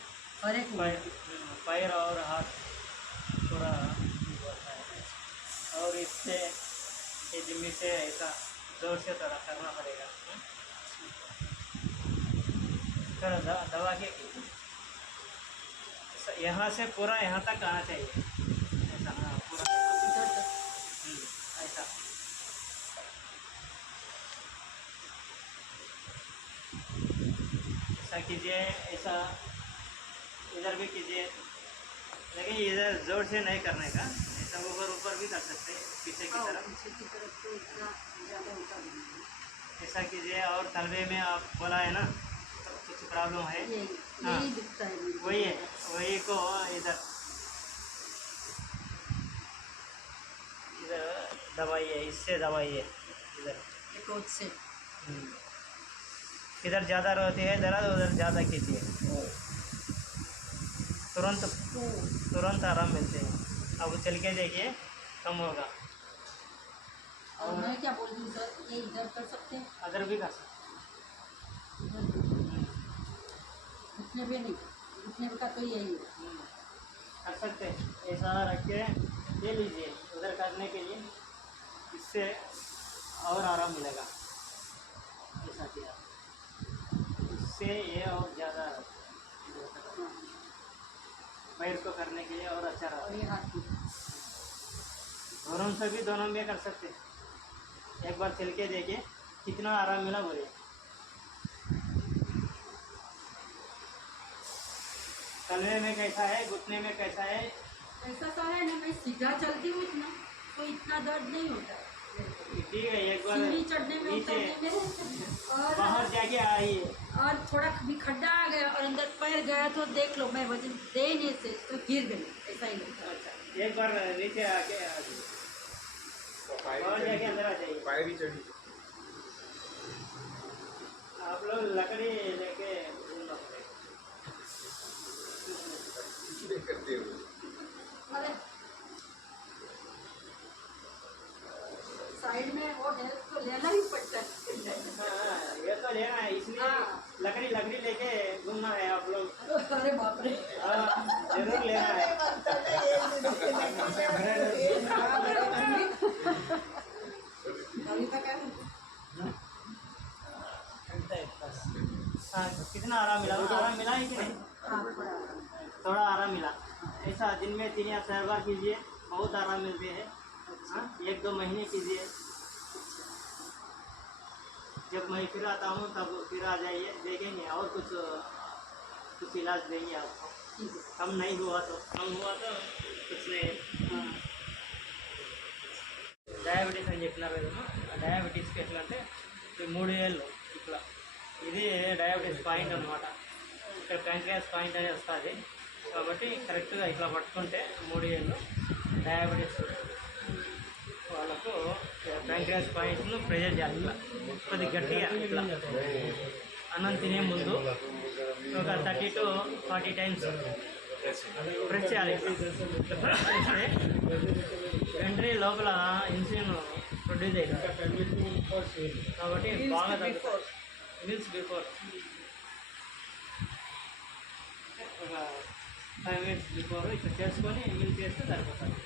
हर एक पैर मिनट। पैर और हाथ पूरा ठीक होता है। और इससे ये जिम्मी से ऐसा जोर से थोड़ा करना पड़ेगा। थोड़ा दबा के यहाँ से पूरा यहाँ तक आना चाहिए, ऐसा। हाँ पूरा इधर तक। ऐसा। ऐसा कीजिए, ऐसा इधर भी कीजिए, लेकिन इधर जोर से नहीं करने का, ऐसा ऊपर ऊपर भी कर सकते हैं, पीछे की हाँ, तरफ पीछे की तरफ तो इतना ज़्यादा होता नहीं है। ऐसा कीजिए। और तलवे में आप बोला है ना कुछ प्रॉब्लम है, हाँ यही दिखता है मेरे को। वही है, वही को इधर दबाइए, इससे दबाइए इधर। एक और से इधर ज़्यादा रहती है दर्द, उधर ज़्यादा कीजिए, तुरंत आराम मिलते हैं। अब चल के देखिए कम होगा। और मैं क्या बोल रही हूँ सर, ये इधर कर सकते हैं, अदर भी कर सकते घुटने पे नहीं, घुटने का तो यही है। कर सकते हैं। ऐसा रख के ले लीजिए उधर करने के लिए, इससे और आराम मिलेगा। ऐसा किया इससे ये और ज़्यादा पैर को करने के लिए और अच्छा और रहा। ये हाथ भी। दोनों से भी दोनों में कर सकते हैं। एक बार चल के देखिए कितना आराम मिला बोलिए। तलवे में कैसा है, घुटने में कैसा है? ऐसा सा है ना, मैं सीधा चलती हूँ इतना, तो इतना दर्द नहीं होता है। ठीक है, एक बार सीढ़ी चढ़ने में नीचे उतरने में बाहर जाके आइए। और थोड़ा भी खड्डा आ गया और अंदर पैर गया तो देख लो, मैं वजन देने से तो गिर गई, ऐसा ही लगता है। अच्छा, एक बार नीचे आके आ जाइए और जाके अंदर आ जाइए। पायरी चढ़ी आप लोग लकड़ी लेके घूमना पड़ेगा। इसलिए करते हो। अरे साइड में वो हेल्प तो लेना ही पड़ता है। हाँ, ये तो लेना है, इसलिए हाँ। लकड़ी लेके घूमना है आप लोग। अरे बाप रे, हाँ, जरूर लेना है। अभी तक है। हाँ, कितना आराम मिला? आराम मिला है कि नहीं? हाँ, थोड़ा आराम मिला। ऐसा दिन में 3 या 4 बार कीजिए, बहुत आराम मिलते हैं। हाँ, 1-2 महीने कीजिए। जब मैं फिर आता हूँ तब फिर आ जाइए, देखेंगे और कुछ इलाज देंगे आपको। कम नहीं हुआ तो कुछ नहीं। డయాబెటీస్ అని చెప్పినారు కదా, డయాబెటీస్కి ఎట్లా అంటే 3 ఏళ్ళు ఇట్లా, ఇది డయాబెటీస్ పాయింట్ అనమాట. ఇక్కడ ప్యాంక్రియాస్ పాయింట్ అనేది వస్తుంది కాబట్టి కరెక్ట్గా ఇట్లా పట్టుకుంటే 3 ఏళ్ళు డయాబెటీస్ వాళ్ళకు ప్యాంక్రియాస్ పాయింట్ను ప్రెజర్ చేయాలి. ఇట్లా కొద్దిగా గట్టిగా ఇట్లా అన్నం తినే ముందు ఒక 30 to 40 టైమ్స్ ప్రెస్ చేయాలి. వెంటనే లోపల ఇన్సులిన్ ప్రొడ్యూస్ అవుతుంది కాబట్టి బాగా తగ్గుతుంది. మీల్స్ బిఫోర్ ఒక 5 minutes బిఫోర్ ఇట్లా చేసుకొని మీల్ చేస్తే సరిపోతుంది.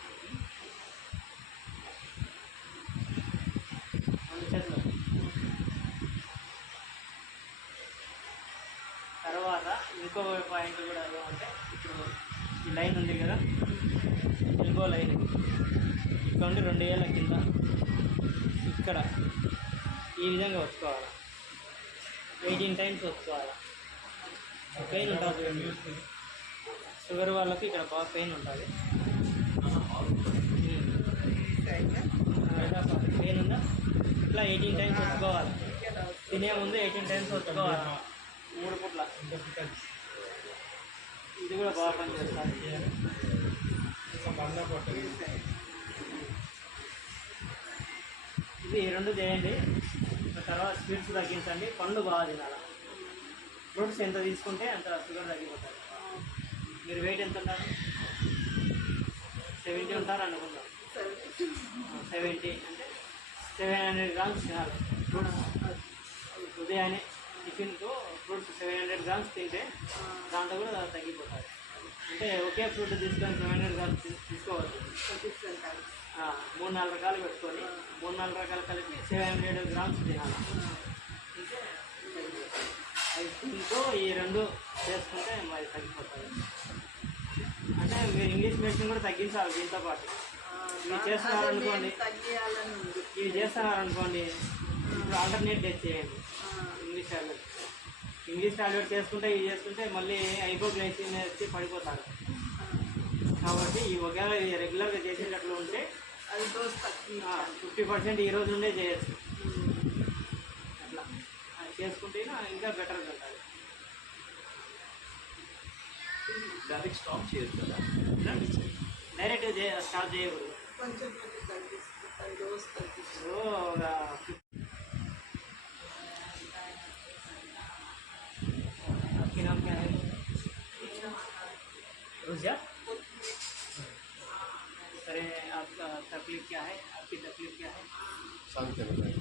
అందుచేత తర్వాత ఇంకో పాయింట్ కూడా ఏమంటే, ఇప్పుడు ఈ లైన్ ఉంది కదా, ఎల్బో లైన్, ఇక్కడ నుండి 2 ఏళ్ళ కింద ఇక్కడ ఈ విధంగా వచ్చుకోవాలి. 18 టైమ్స్ వచ్చుకోవాలి. పెయిన్ ఉంటుంది. షుగర్ వాళ్ళకి ఇక్కడ బాగా పెయిన్ ఉంటుంది. పెయిన్ ఉందా? ఇట్లా 18 టైమ్స్ వచ్చుకోవాలి. తినే ముందు 18 టైమ్స్ వచ్చుకోవాలి 3 పూట్ల. ఇది కూడా బాగా పనిచేస్తుంది. ఇది 2 చేయండి. తర్వాత స్వీట్స్ తగ్గించండి, పండ్లు బాగా తినాలి. ఫ్రూట్స్ ఎంత తీసుకుంటే అంత షుగర్ తగ్గిపోతుంది. మీరు వెయిట్ ఎంత ఉంటారు? 70 ఉంటారు అనుకుందాం. 70 అంటే 700 grams తినాలి ఫ్రూట్స్. ఉదయాన్నే టిఫిన్కు ఫ్రూట్స్ 700 grams తింటే దాంట్లో కూడా తగ్గిపోతుంది. అంటే ఒకే ఫ్రూట్ తీసుకొని 700 grams తీసుకోవచ్చు. 3-4 రకాలు పెట్టుకొని 3-4 రకాలు కలిపి 700 grams తినాలి. అంటే ఇంకో ఈ 2 చేసుకుంటే మరి తగ్గిపోతుంది. అంటే మీరు ఇంగ్లీష్ మెడిసిన్ కూడా తగ్గించాలి దీంతో పాటు. ఇవి చేస్తున్నారనుకోండి, ఇప్పుడు ఆల్టర్నేట్ డేట్ చేయండి. ఇంగ్లీష్ టాబ్లెట్ చేసుకుంటే ఇవి చేసుకుంటే మళ్ళీ హైపోగ్లైసిమియా వచ్చి పడిపోతారు. కాబట్టి ఈ ఒకవేళ రెగ్యులర్గా చేసేటట్లు ఉంటే అది 50% ఈ రోజు నుండే చేయొచ్చు. అట్లా చేసుకుంటే ఇంకా బెటర్గా ఉంటుంది. డైరెక్ట్ స్టాప్ చేయొచ్చు కదా? డైరెక్ట్గా స్టార్ట్ చేయకూడదు. रोज करती हूँ। वो होगा। आपके नाम क्या है? रुजिया। अरे आपका तकलीफ क्या है? आपकी तकलीफ क्या है? सांगते ना ताई.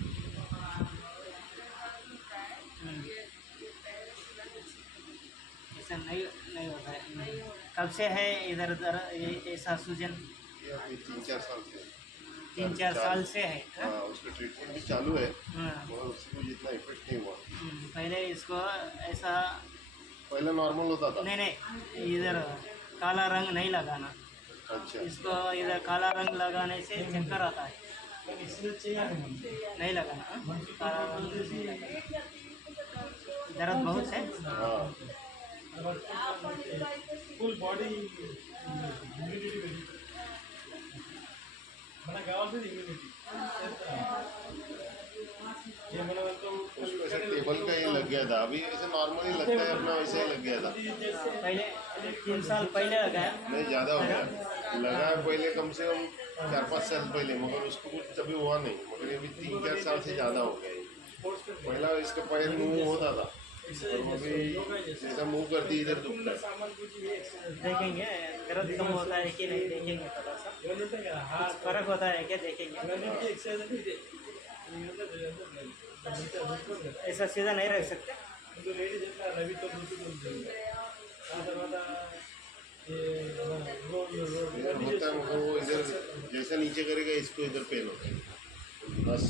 ऐसा नहीं नहीं होता है। कब से है इधर उधर ये ऐसा सूजन? ये अभी 3-4 साल से. 3-4 साल से है। हाँ? हाँ, उसका ट्रीटमेंट भी चालू है हाँ। मगर उससे कुछ इतना इफेक्ट नहीं हुआ. पहले इसको ऐसा पहले नॉर्मल होता था. नहीं नहीं, इधर काला रंग नहीं लगाना। अच्छा. इसको इधर काला रंग लगाने से चक्कर आता है। नहीं लगाना। हाँ? काला रंग नहीं लगाना। दर्द बहुत है। हाँ. फुल बॉडी इम्युनिटी పెరిగింది మనకు కావాల్సింది ఇమ్యూనిటీ ये मतलब तो उसको ऐसे टेबल का ये लग गया था. अभी ऐसे नॉर्मली लगता है अपना वैसे ही लग गया था. पहले 3 साल पहले लगाया। नहीं ज़्यादा हो गया. लगा है पहले कम से कम 4-5 साल पहले मगर उसको कुछ तभी हुआ नहीं मगर ये भी 3-4 साल से ज़्यादा हो गया. पहला इसका पैर मूव होता था और अभी जैसा मूव करती इधर दुखता है. सामान कुछ ये एक्सरसाइज देखेंगे दर्द कम होता है कि नहीं, देखेंगे थोड़ा सा ఇవన్నీ ఉంటాయి కదా कुछ फर्क होता है क्या, देखेंगे। ఇవన్నీ ఎక్సర్సైజ్ అంటే ఇదే ऐसा सीधा नहीं रख सकते। ముందు లేడీ చెప్పిన రవితో ఉంటుంది ఆ తర్వాత इधर होता है मगर वो इधर जैसा नीचे करेगा इसको इधर पेन होता है. बस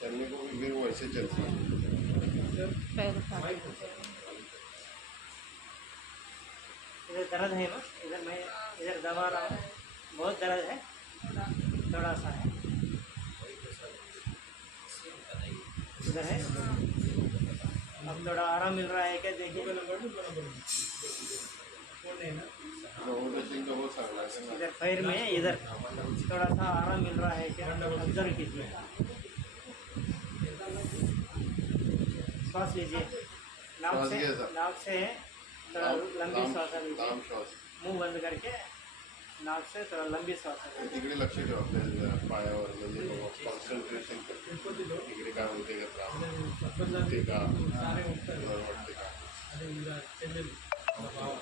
चलने को भी फिर वो ऐसे चलता है. पैर का इधर दर्द है ना, इधर मैं इधर दबा रहा हूँ, बहुत दर्द है, थोड़ा सा है इधर है। अब थोड़ा आराम मिल रहा है क्या, देखिए। का हो सकता है. इधर पैर में इधर थोड़ा सा आराम मिल रहा है क्या, ऑब्जर्व कीजिए। सांस लीजिए नाक सांस से, लिया था। नाक से थोड़ा लंबी सांस लीजिए, लांब श्वास. मुंह बंद करके नाक से थोड़ा लंबी सांस लीजिए। तिकडे लक्ष ठेवा आपल्या पायावर म्हणजे कॉन्सन्ट्रेशन कर. तिकडे काय होते का त्रास होते का बरं वाटते का. అదే ఇలా చెల్లెలు మా బావ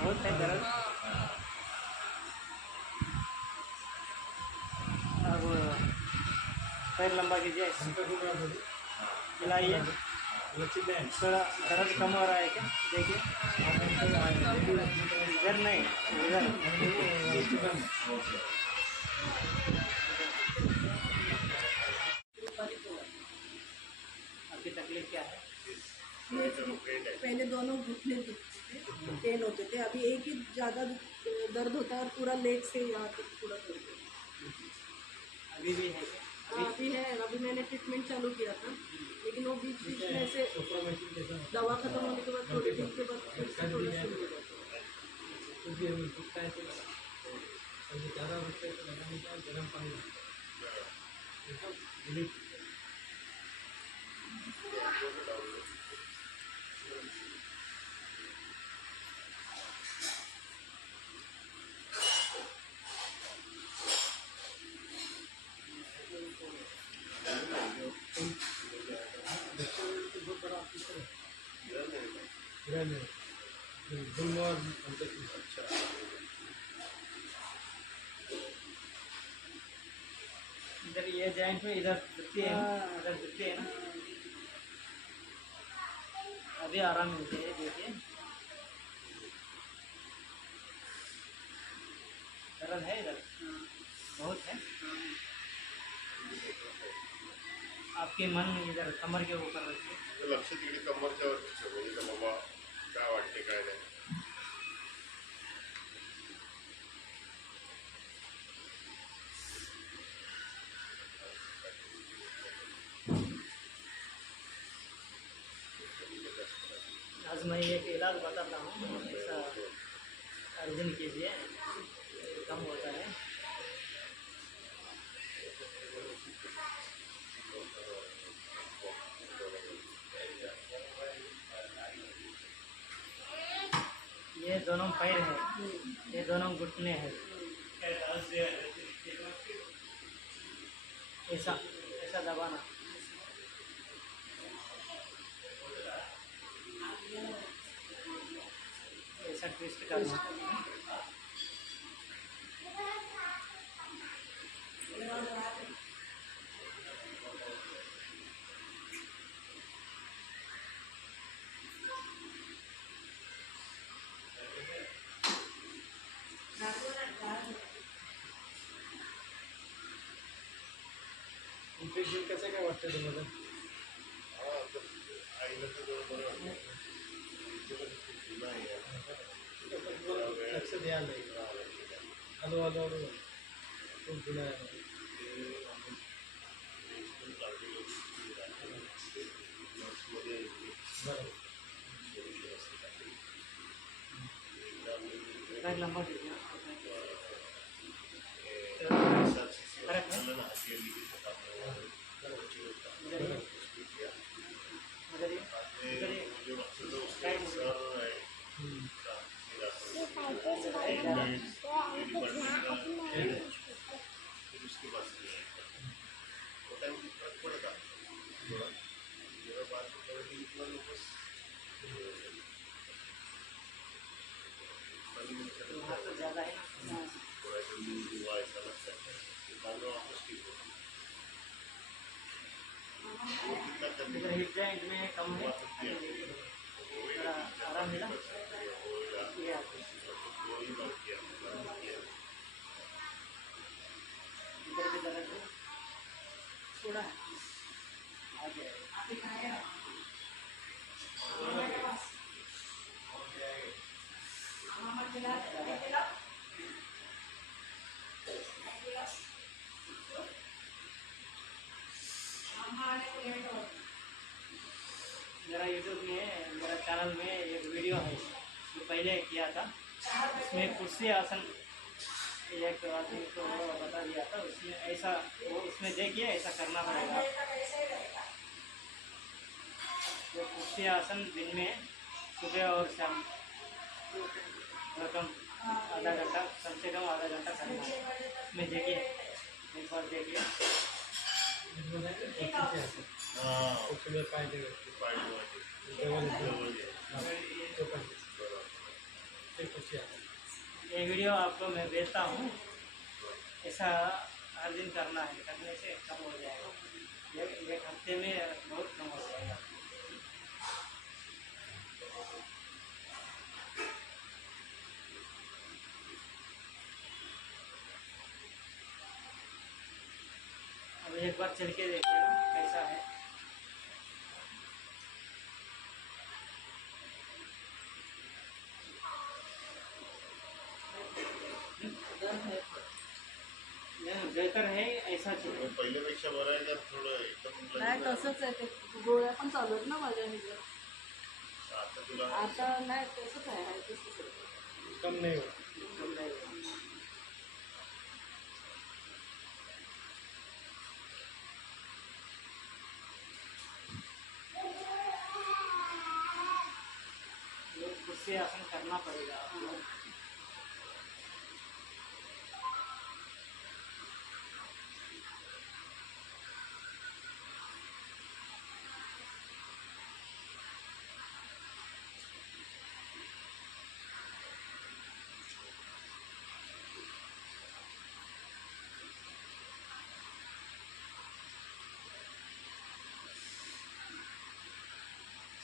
बहुत है दर्द। अब पैर लंबा कीजिए, ఇంకా కూడా हिलाइए, వచ్చిందే थोड़ा दर्द कम हो रहा है क्या, देखिए। इधर नहीं, इधर। आपकी तकलीफ क्या है? पहले दोनों घुटने पेन होते थे, अभी एक ही ज़्यादा दर्द होता है और पूरा लेग से यहाँ तक पूरा दर्द होता अभी भी है क्या? है. अभी है, अभी मैंने ट्रीटमेंट चालू किया था लेकिन वो बीच बीच में ऐसे दवा खत्म होने के बाद थोड़े दिन के बाद फिर से थोड़ा शुरू हो जाता है. क्योंकि अभी दुखता है तो ज़्यादा दुखता है तो लगाने का गर्म पानी रिलीफ गुलमोहर अच्छा इधर ये जॉइंट में इधर दुखती है, इधर दुखती है ना। अभी आराम मिलती है, देखिए। दर्द है इधर बहुत है। आपके मन इधर कमर के ऊपर रखिए। लक्ष तिकडे कमरच्या वरती ठेवा. इथं बाबा काय वाटते काय नाही. आज मैं एक इलाज बताता हूँ, ऐसा अर्जन कीजिए, कम होता है। ऐसा ऐसा दबाना। ऐसा ट्विस्ट करना। इन्फेक्शन कसं काय वाटतं तुम्हाला? हा तर आईला तर जरा बरं वाटलं. इथे पण खूप जुनं आहे यार. लक्ष द्यायला नाही. हॅलो हॅलो हॅलो खूप जुनं आहे. ते आम्ही नेशनल कार्डिओलॉजी नर्समध्ये बरं सोल्युशन असते काहीतरी. एकदा बैग लंबा खींचना। रिसर्च झालं ना हल्ली आपल्याला इधर ये, इधर ये, इधर ये। जो डॉक्टर जो उसके सर है फिर उसके बाद वो टाइम फर्क पड़ता थोड़ा मेरा बात तो करेगी इतना लोग वहाँ तो ज़्यादा है ना। थोड़ा जल्दी हुआ ऐसा लगता है बाद में वापस ठीक होगा वो कितना करने इधर हिप जॉइंट में कम है, थोड़ा आराम मिला। ये आपको वही बात किया इधर भी दर्द है, थोड़ा है, आ जाएगा। मेरा यूट्यूब में मेरा चैनल में एक वीडियो है जो पहले किया था, उसमें कुर्सी आसन एक आदमी को बता दिया था। उसमें ऐसा वो उसमें देखिए ऐसा करना पड़ेगा। वो कुर्सी आसन दिन में सुबह और शाम कम आधा घंटा, कम से कम आधा घंटा करना है। उसमें देखिए एक बार देखिए। हाँ उसमें पाय ठेवायचे. जवळ ते कशी आहे? ये वीडियो आपको मैं भेजता हूँ, ऐसा हर दिन करना है, करने से कम हो जाएगा। एक हफ्ते में बहुत कम हो जाएगा। अब एक बार चल के देखिए कैसा है। बेहतर है ऐसा चाहिए। पहिल्यापेक्षा बरं आहे का थोडं एकदम नाही तसंच आहे ते गोळ्या पण चालू आहेत ना माझ्या ह्याच्यात. आता तुला आता नाही तसंच आहे तसंच आहे. कम नाही होत. कम रहेगा। ये कुर्सी आसन करना पड़ेगा आपको।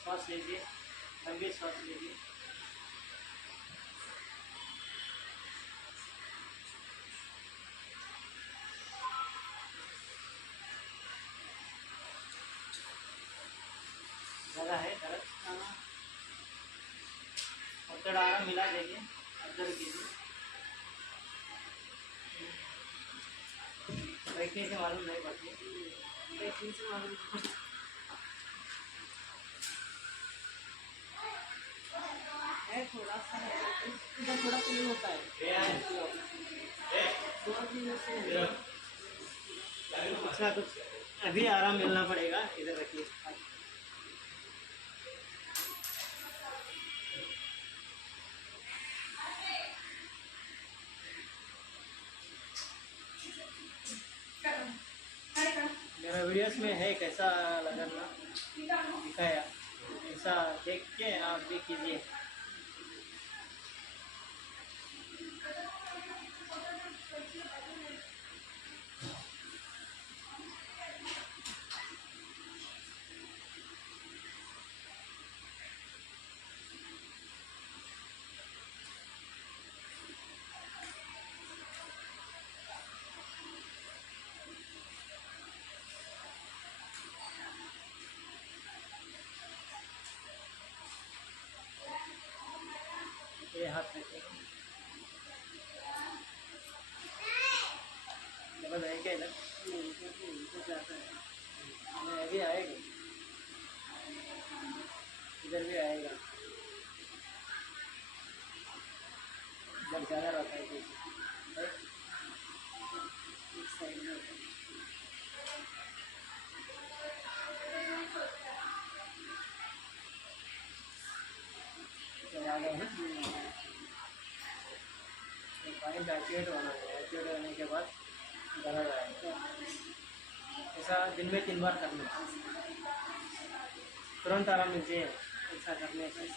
सांस लीजिए, लंबी सांस लीजिए। ज़्यादा है दर्द, और थोड़ा आराम मिला देंगे, ऑब्जर्व कीजिए। बैठने से मालूम नहीं पड़ती, बैठने से मालूम नहीं पड़ती। है थोड़ा सा है, इधर थोड़ा पेन होता है। अच्छा कुछ अभी आराम मिलना पड़ेगा, इधर रखिए। वीडियोस में है कैसा लगाना दिखाया, ऐसा देख के आप भी कीजिए। ये हाथ में डबल है क्या इधर? अभी आएगा, इधर भी आएगा, इधर ज़्यादा रहता है पीछे। इस साइड में चला गया है। पॉइंट एक्टिवेट होना है, एक्टिवेट होने के बाद दर्द आएगा। ऐसा दिन में 3 बार करना, तुरंत आराम मिलती है ऐसा करने से।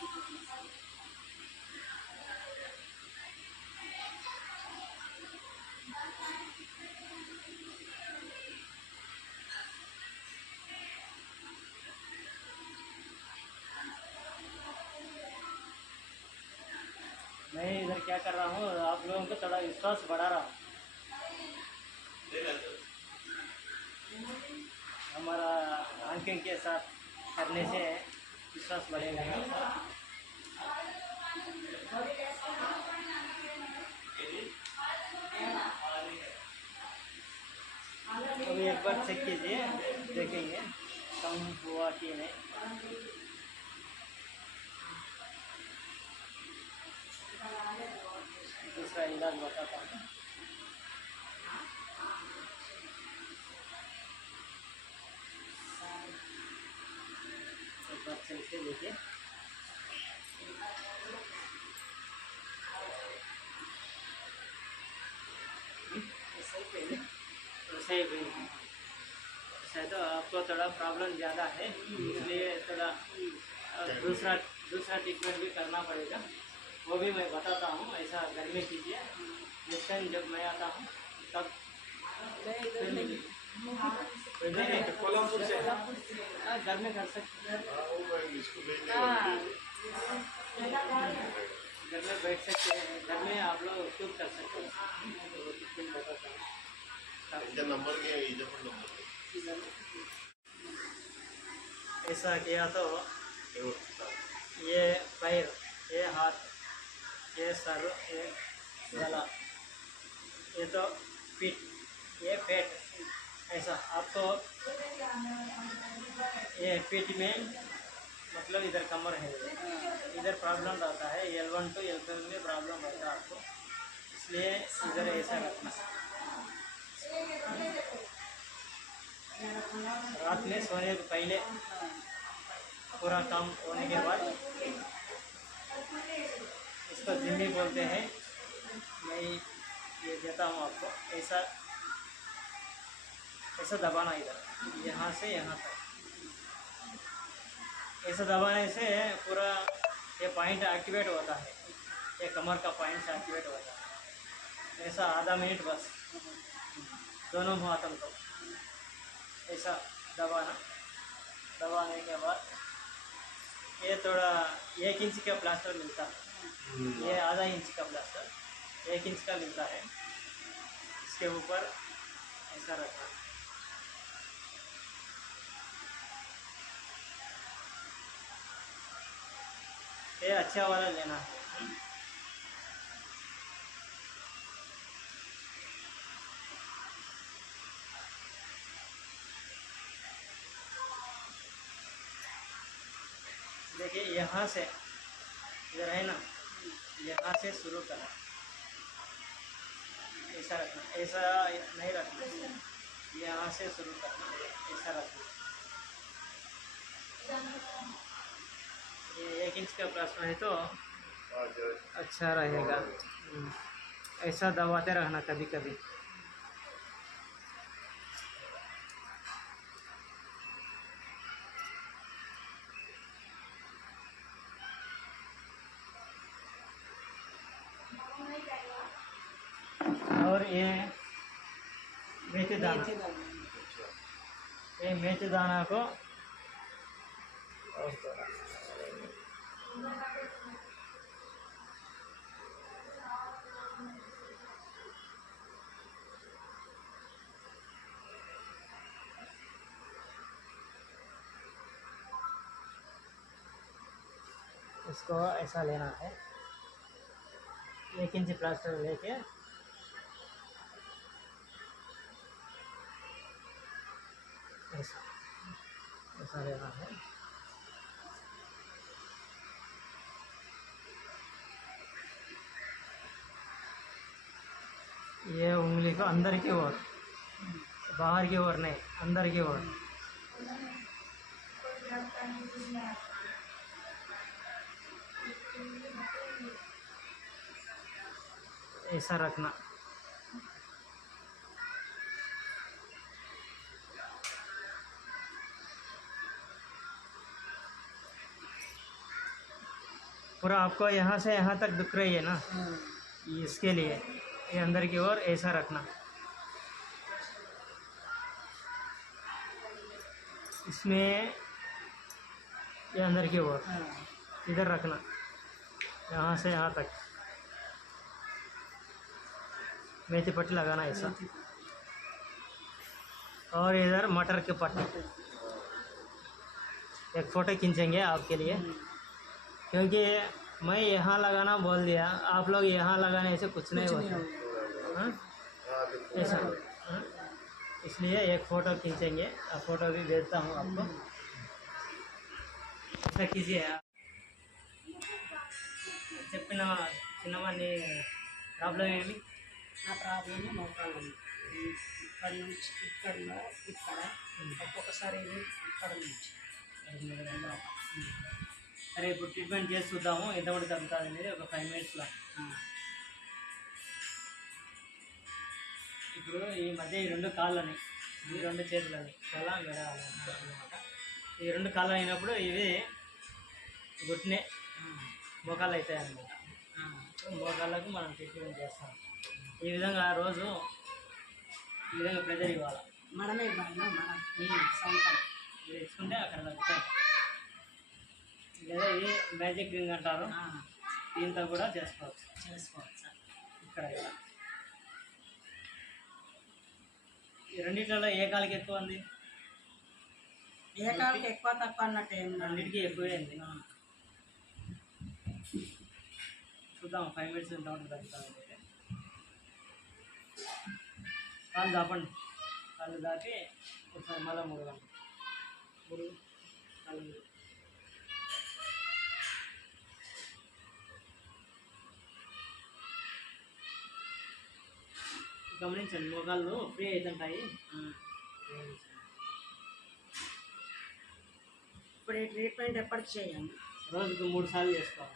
मैं इधर क्या कर रहा हूँ, आप लोगों को थोड़ा विश्वास बढ़ा रहा हूँ। हमारा आंखें के साथ करने से विश्वास बढ़ेगा। अभी एक बार चेक कीजिए, देखेंगे कम हुआ कि नहीं। दूसरा इलाज बताता हूँ। एक बार चल के देखिए। ऐसा तो आपको थोड़ा प्रॉब्लम ज़्यादा है, इसलिए थोड़ा दूसरा ट्रीटमेंट भी करना पड़ेगा, वो भी मैं बताता हूँ। ऐसा घर में कीजिए, नेक्स्ट टाइम जब मैं आता हूँ तब कोल्हापुर से घर में कर सकते हैं, घर में बैठ सकते हैं, घर में आप लोग खुद कर सकते हैं। बताता हूँ नंबर क्या ऐसा किया तो ये पैर, ये हाथ, ये सर, ये गला, ये तो पीठ, ये पेट, ऐसा आपको ये पीठ में मतलब इधर कमर है, इधर प्रॉब्लम रहता है, L1 to L5 में प्रॉब्लम रहता है आपको, इसलिए इधर ऐसा रखना। रात में सोने से पहले पूरा काम होने के बाद, इसको जिम्मी बोलते हैं, मैं ये देता हूँ आपको। ऐसा ऐसा दबाना इधर, यहाँ से यहाँ तक, ऐसा दबाने से पूरा ये पॉइंट एक्टिवेट होता है, ये कमर का पॉइंट एक्टिवेट होता है। ऐसा आधा मिनट बस, दोनों हाथों को ऐसा दबाना। दबाने के बाद ये थोड़ा 1 इंच का प्लास्टर मिलता है, ये आधा इंच का प्लास्टर 1 इंच का मिलता है, इसके ऊपर ऐसा रखना। ये अच्छा वाला लेना है। देखिए यहाँ से इधर है ना, यहाँ से शुरू करना, ऐसा रखना, ऐसा नहीं रखना, यहाँ से शुरू करना, ऐसा रखना। ये 1 इंच का प्लास्टर है तो अच्छा रहेगा। ऐसा दबाते रहना कभी कभी। और ये मेथी दाना, मेथी दाना। ये मेथी दाना को इसको ऐसा लेना है, 1 इंच प्लास्टर लेके ऐसा ऐसा लेना है। ये उंगली को अंदर की ओर, बाहर की ओर नहीं, अंदर की ओर। ऐसा रखना। पूरा आपको यहाँ से यहाँ तक दिख रही है ना, इसके लिए ये अंदर की ओर ऐसा रखना। इसमें ये अंदर की ओर इधर रखना, यहाँ से यहाँ तक मेथी पट्टी लगाना ऐसा। और इधर मटर के पट्टी, एक फ़ोटो खींचेंगे आपके लिए, क्योंकि मैं यहाँ लगाना बोल दिया, आप लोग यहाँ लगाने से कुछ नहीं होता। हाँ ऐसा, हाँ? इसलिए एक फ़ोटो खींचेंगे, फ़ोटो भी भेजता हूँ आपको। ऐसा कीजिए आप। చెప్పిన చిన్నవాడిని ప్రాబ్లం ఏమి? నా ప్రాబ్లం మోకాళ్ళు ఇక్కడ నుంచి ఇక్కడ ఒక్కొక్కసారి ఇక్కడ నుంచి. సరే ఇప్పుడు ట్రీట్మెంట్ చేసి చూద్దాము ఎంతవరకు తగ్గుతుంది అనేది ఒక 5 మినిట్స్లో. ఇప్పుడు ఈ మధ్య ఈ 2 కాళ్ళని, ఈ 2 చేతులని చాలా మెడగాలి అన్నమాట. ఈ 2 కాళ్ళు అయినప్పుడు ఇవి గుట్నే మోకాళ్ళు అవుతాయి అన్నమాట. మోకాళ్ళకు మనం ట్రీట్మెంట్ చేస్తాం. ఈ విధంగా రోజు ఈ విధంగా ప్రెజర్ ఇవ్వాలి. మనమే ఇవ్వాలి, మన సొంతం ఇది ఇచ్చుకుంటే అక్కడ తగ్గుతాయి. లేదా ఇది మ్యాజిక్ రింగ్ అంటారు, దీంతో కూడా చేసుకోవచ్చు. ఇక్కడ ఇలా ఈ రెండిట్లలో ఏ కాలికి ఎక్కువ ఉంది? ఏ కాలికి ఎక్కువ తక్కువ అన్నట్టు ఏం లేదు. రెండింటికి ఎక్కువైంది. చూద్దాం 5 మినిట్స్ ఎంతవరకు తగ్గుతుంది. కాళ్ళు దాపండి, కాళ్ళు దాటి ఒకసారి మళ్ళీ 3 గంటలు కాళ్ళు గమనించండి, మోకాళ్ళు ఫ్రీ అవుతుంటాయి. ఇప్పుడు ఈ ట్రీట్మెంట్ ఎప్పటికి చేయాలి? రోజుకు 3 సార్లు చేసుకోవాలి.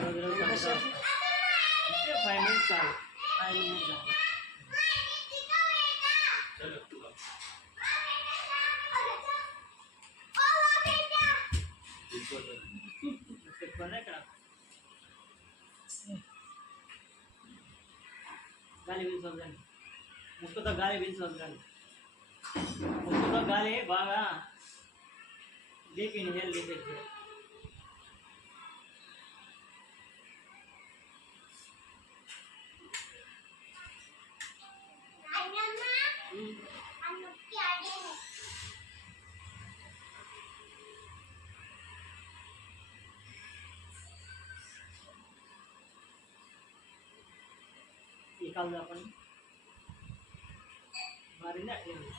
రోజు రోజు 5 మినిట్స్ చాలు. 5 మినిట్స్ చాలు. పెట్టుకోండి. ఇక్కడ గాలి పీల్చి వదలండి, ముక్కుతో గాలి పీల్చి వదలండి. ముక్కుతో గాలి బాగా డీప్ ఇన్హేల్ తీసేది. ఈ కాలు దాపండి, మారింది అట్లే ఉంది.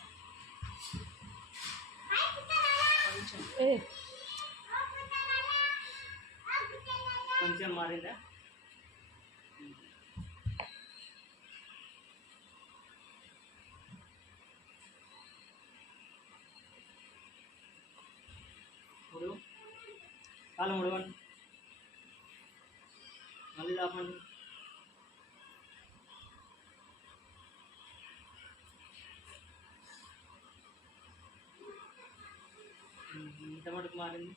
కొంచెం మారిందా? ముడుగు, కాలు ముడవండి, మళ్ళీ దాపండి. ఇంత మటుకు మారింది.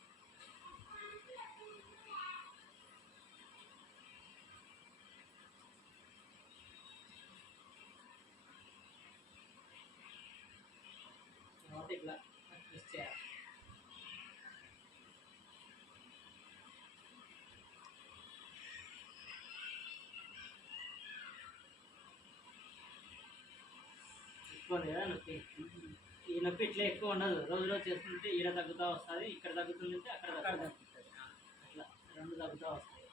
ఎక్కువ ఉంది కదా నొప్పి. ఈ నొప్పి ఇట్లా ఎక్కువ ఉండదు, రోజు రోజు చేసుకుంటే ఈడ తగ్గుతూ వస్తుంది, ఇక్కడ తగ్గుతుందంటే అక్కడ తగ్గుతుంది, అట్లా రెండు తగ్గుతూ వస్తాయి.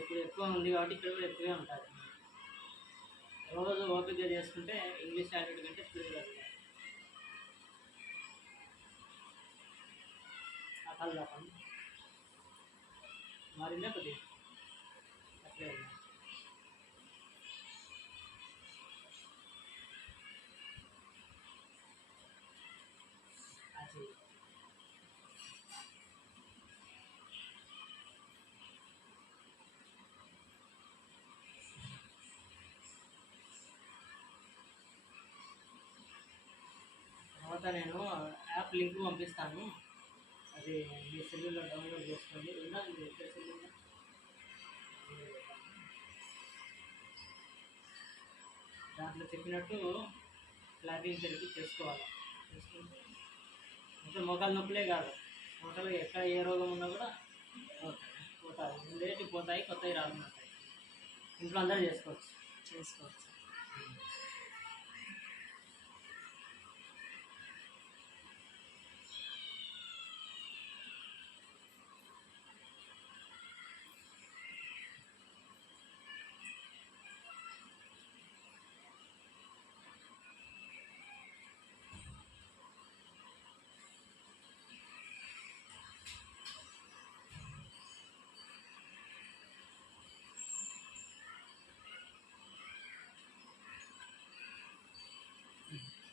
ఇప్పుడు ఎక్కువ ఉంది కాబట్టి ఇక్కడ కూడా ఎక్కువే ఉంటుంది. రోజు ఓపికగా చేసుకుంటే ఇంగ్లీష్ టాబ్లెట్ కంటే స్పీడ్ తగ్గుతాయి. ఆ కాలు కాపండి మారిందా కొద్దిగా అట్లే ఉంది. అది తర్వాత నేను యాప్ లింక్ పంపిస్తాను, అది మీ సెల్లులో డౌన్లోడ్ చేసుకోండి. ఉందా మీ దగ్గర సెల్లులో? దాంట్లో చెప్పినట్టు క్లాపింగ్ థెరపీ చేసుకోవాలి. చేసుకుంటే మొత్తం మోకాలు నొప్పులే కాదు, మోకాలు ఎక్కడ ఏ రోగం ఉన్నా కూడా పోతాయి, ఉండేటి పోతాయి, కొత్తవి రానుంటాయి. ఇంట్లో అందరూ చేసుకోవచ్చు.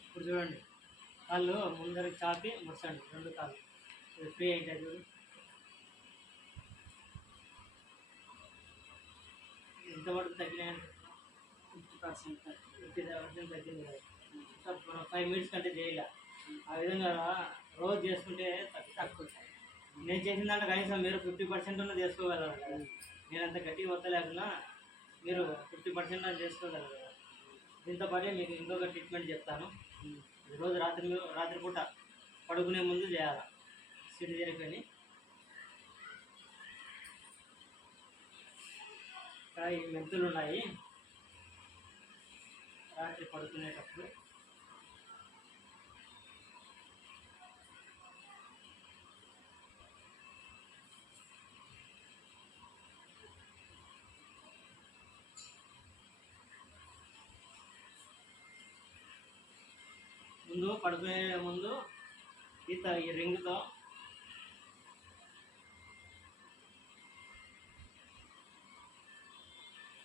ఇప్పుడు చూడండి, కాళ్ళు ముందరికి చాపి ముడచండి, రెండు కాళ్ళు ఫ్రీ అయితే చూడు. ఎంతవరకు తగ్గినాయంటే 50% తగ్గింది కదా. మనం 5 minutes కంటే చేయలే. ఆ విధంగా రోజు చేసుకుంటే తక్కువ. నేను చేసిన దాంట్లో కనీసం మీరు 50% ఉన్న చేసుకోగలరు. నేను అంత గట్టిగా వద్దలేకున్నా మీరు 50% చేసుకోగలరు. దీంతో పాటే మీకు ఇంకొక ట్రీట్మెంట్ చెప్తాను. రోజు రాత్రిపూట పడుకునే ముందు చేయాలి. సిడి జరిగిపోయి ఇక్కడ ఈ మెంతులు ఉన్నాయి, రాత్రి పడుకునేటప్పుడు పడుకునే ముందు ఈ రింగ్తో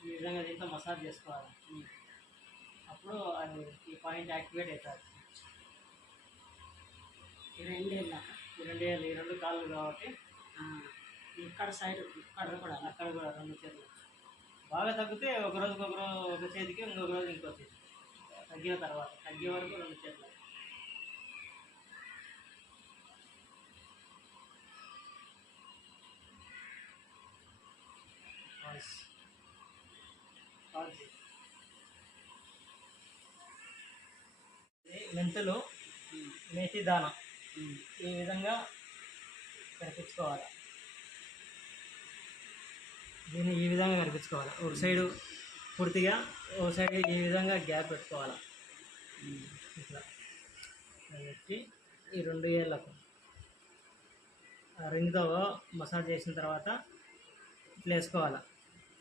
ఈ విధంగా దీంతో మసాజ్ చేసుకోవాలి. అప్పుడు అది ఈ పాయింట్ యాక్టివేట్ అవుతుంది. ఈ రెండు కాళ్ళు కాబట్టి ఇక్కడ సైడ్ అక్కడ కూడా రెండు చేతులు బాగా తగ్గితే ఒక చేతికి ఇంకొక రోజు ఇంకో చేతి తగ్గిన తర్వాత తగ్గే వరకు రెండు చేతులు. మెంతులు, మేతి దానం ఈ విధంగా కనిపించుకోవాలి. దీన్ని ఈ విధంగా కనిపించుకోవాలి. ఒక సైడు పూర్తిగా, ఒక సైడ్ ఈ విధంగా గ్యాప్ పెట్టుకోవాలి. ఇట్లా పెట్టి ఈ 2 ఏళ్ళకు రింగ్తో మసాజ్ చేసిన తర్వాత ఇట్లా వేసుకోవాలి.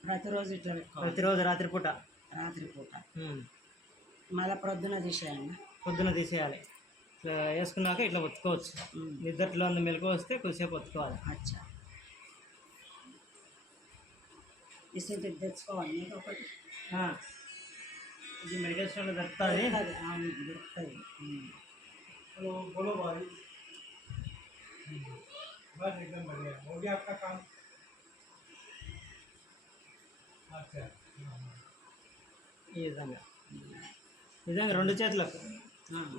ప్రతిరోజు రాత్రిపూట మళ్ళీ పొద్దున తీసేయాలి. ఇట్లా వేసుకున్నాక ఇట్లా ఒత్తుకోవచ్చు. నిద్రలో మెలకు వస్తే కొద్దిసేపు ఒత్తుకోవాలి. తెచ్చుకోవాలి. ఇది మెడికల్ స్టోర్లో దొరుకుతుంది. बोलो भाई, बस एकदम बढ़िया हो गया आपका काम। अच्छा, ఈ విధంగా 2 చేతులకు,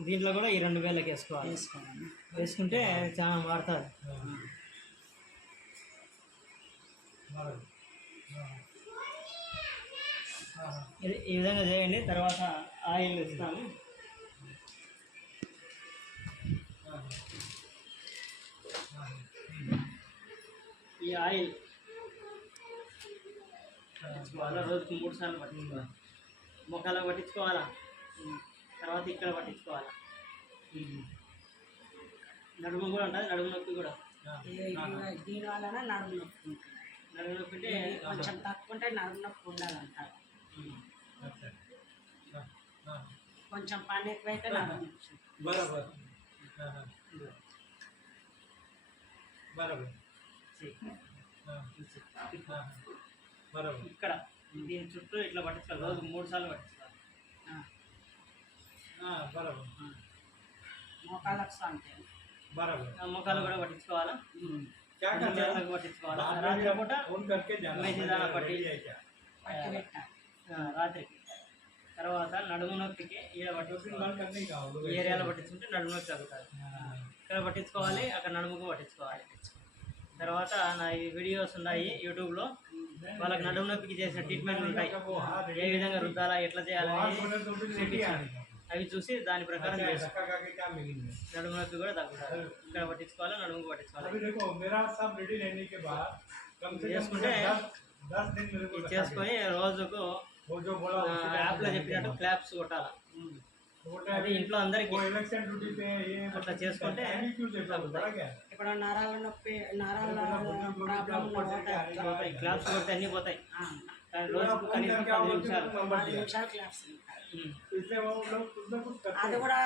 దీంట్లో కూడా ఈ 2 వేళ్ళకి వేసుకోవాలి. వేసుకుంటే చాలా మారుతుంది. ఈ విధంగా చేయండి. తర్వాత ఆయిల్ ఇస్తాను. ఈ ఆయిల్ పట్టించుకోవాలా, రోజుకి 3 సార్లు పట్టించుకోవాలి. ముఖాలకు పట్టించుకోవాలా, తర్వాత ఇక్కడ పట్టించుకోవాలి. నడుము కూడా ఉంటుంది, నడుము నొప్పి కూడా. దీని వలన నడుము నొప్పి ఉంటుంది. నడుము నొప్పి అంటే కొంచెం తక్కువ ఉంటే నడుము నొప్పి ఉండాలంటారు. కొంచెం పని ఎక్కువైతే నడుము నొప్పి. बराबर हाँ हाँ बराबर हाँ बराबर ఇక్కడ దీని చుట్టూ ఇట్లా పట్టించుకోవాలి. రోజు 3 సార్లు పట్టించుకోవాలి. हाँ बराबर మోకాళ్ళకు అంతే. बराबर మొక్కలు కూడా పట్టించుకోవాలా, क्या करना है చేతులకు పట్టించుకోవాలా. बाद में రాత్రి పూట फोन करके जाना मेहंदी दाना पट्टी। है क्या పట్టి పెట్టాలి. రాత్రికి. తర్వాత నడుము నొప్పికి ఈడ పట్టించుకోవాలి. बात करने का हम लोग ఈ ఏరియాలో పట్టించుకుంటే నడుము నొప్పి తగ్గుతుంది. हाँ ఇక్కడ పట్టించుకోవాలి, అక్కడ నడుముకు పట్టించుకోవాలి. తర్వాత నా ఈ వీడియోస్ ఉన్నాయి యూట్యూబ్లో. వాళ్ళకి నడుము నొప్పికి చేసిన ట్రీట్మెంట్లు ఉంటాయి. ఏ విధంగా రుద్దాలా, ఎట్లా చేయాలని చూపించాను. అవి చూసి దాని ప్రకారం చేసుకోవాలి. धक्का खा के क्या मिलेंगे నడుము నొప్పి కూడా తగ్గుతుంది. ఇక్కడ పట్టించుకోవాలి, నడుముకు పట్టించుకోవాలి. अभी देखो मेरा सब रेडी रहने के बाद कम से कम చేసుకుంటే 10 दिन मेरे को ఇది रखा చేసుకొని రోజుకు वो जो बोला उसी యాప్లో చెప్పినట్టు క్లాప్స్ కొట్టాలి. बोलता అది है ఇంట్లో అందరికీ वो इलेक्शन ड्यूटी पे ये అట్లా చేసుకుంటే क्यों देखा बड़ा क्या है ఇప్పుడు నరాల నొప్పి, నరాల ప్రాబ్లం పోతాయి. క్లాప్స్ కొడితే అన్నీ పోతాయి. కానీ రోజుకు కనీసం 10 నిమిషాలు. 10 నిమిషాలు క్లాస్. ఉమ్. इसलिए वो लोग कुछ ना कुछ करते అది हैं కూడా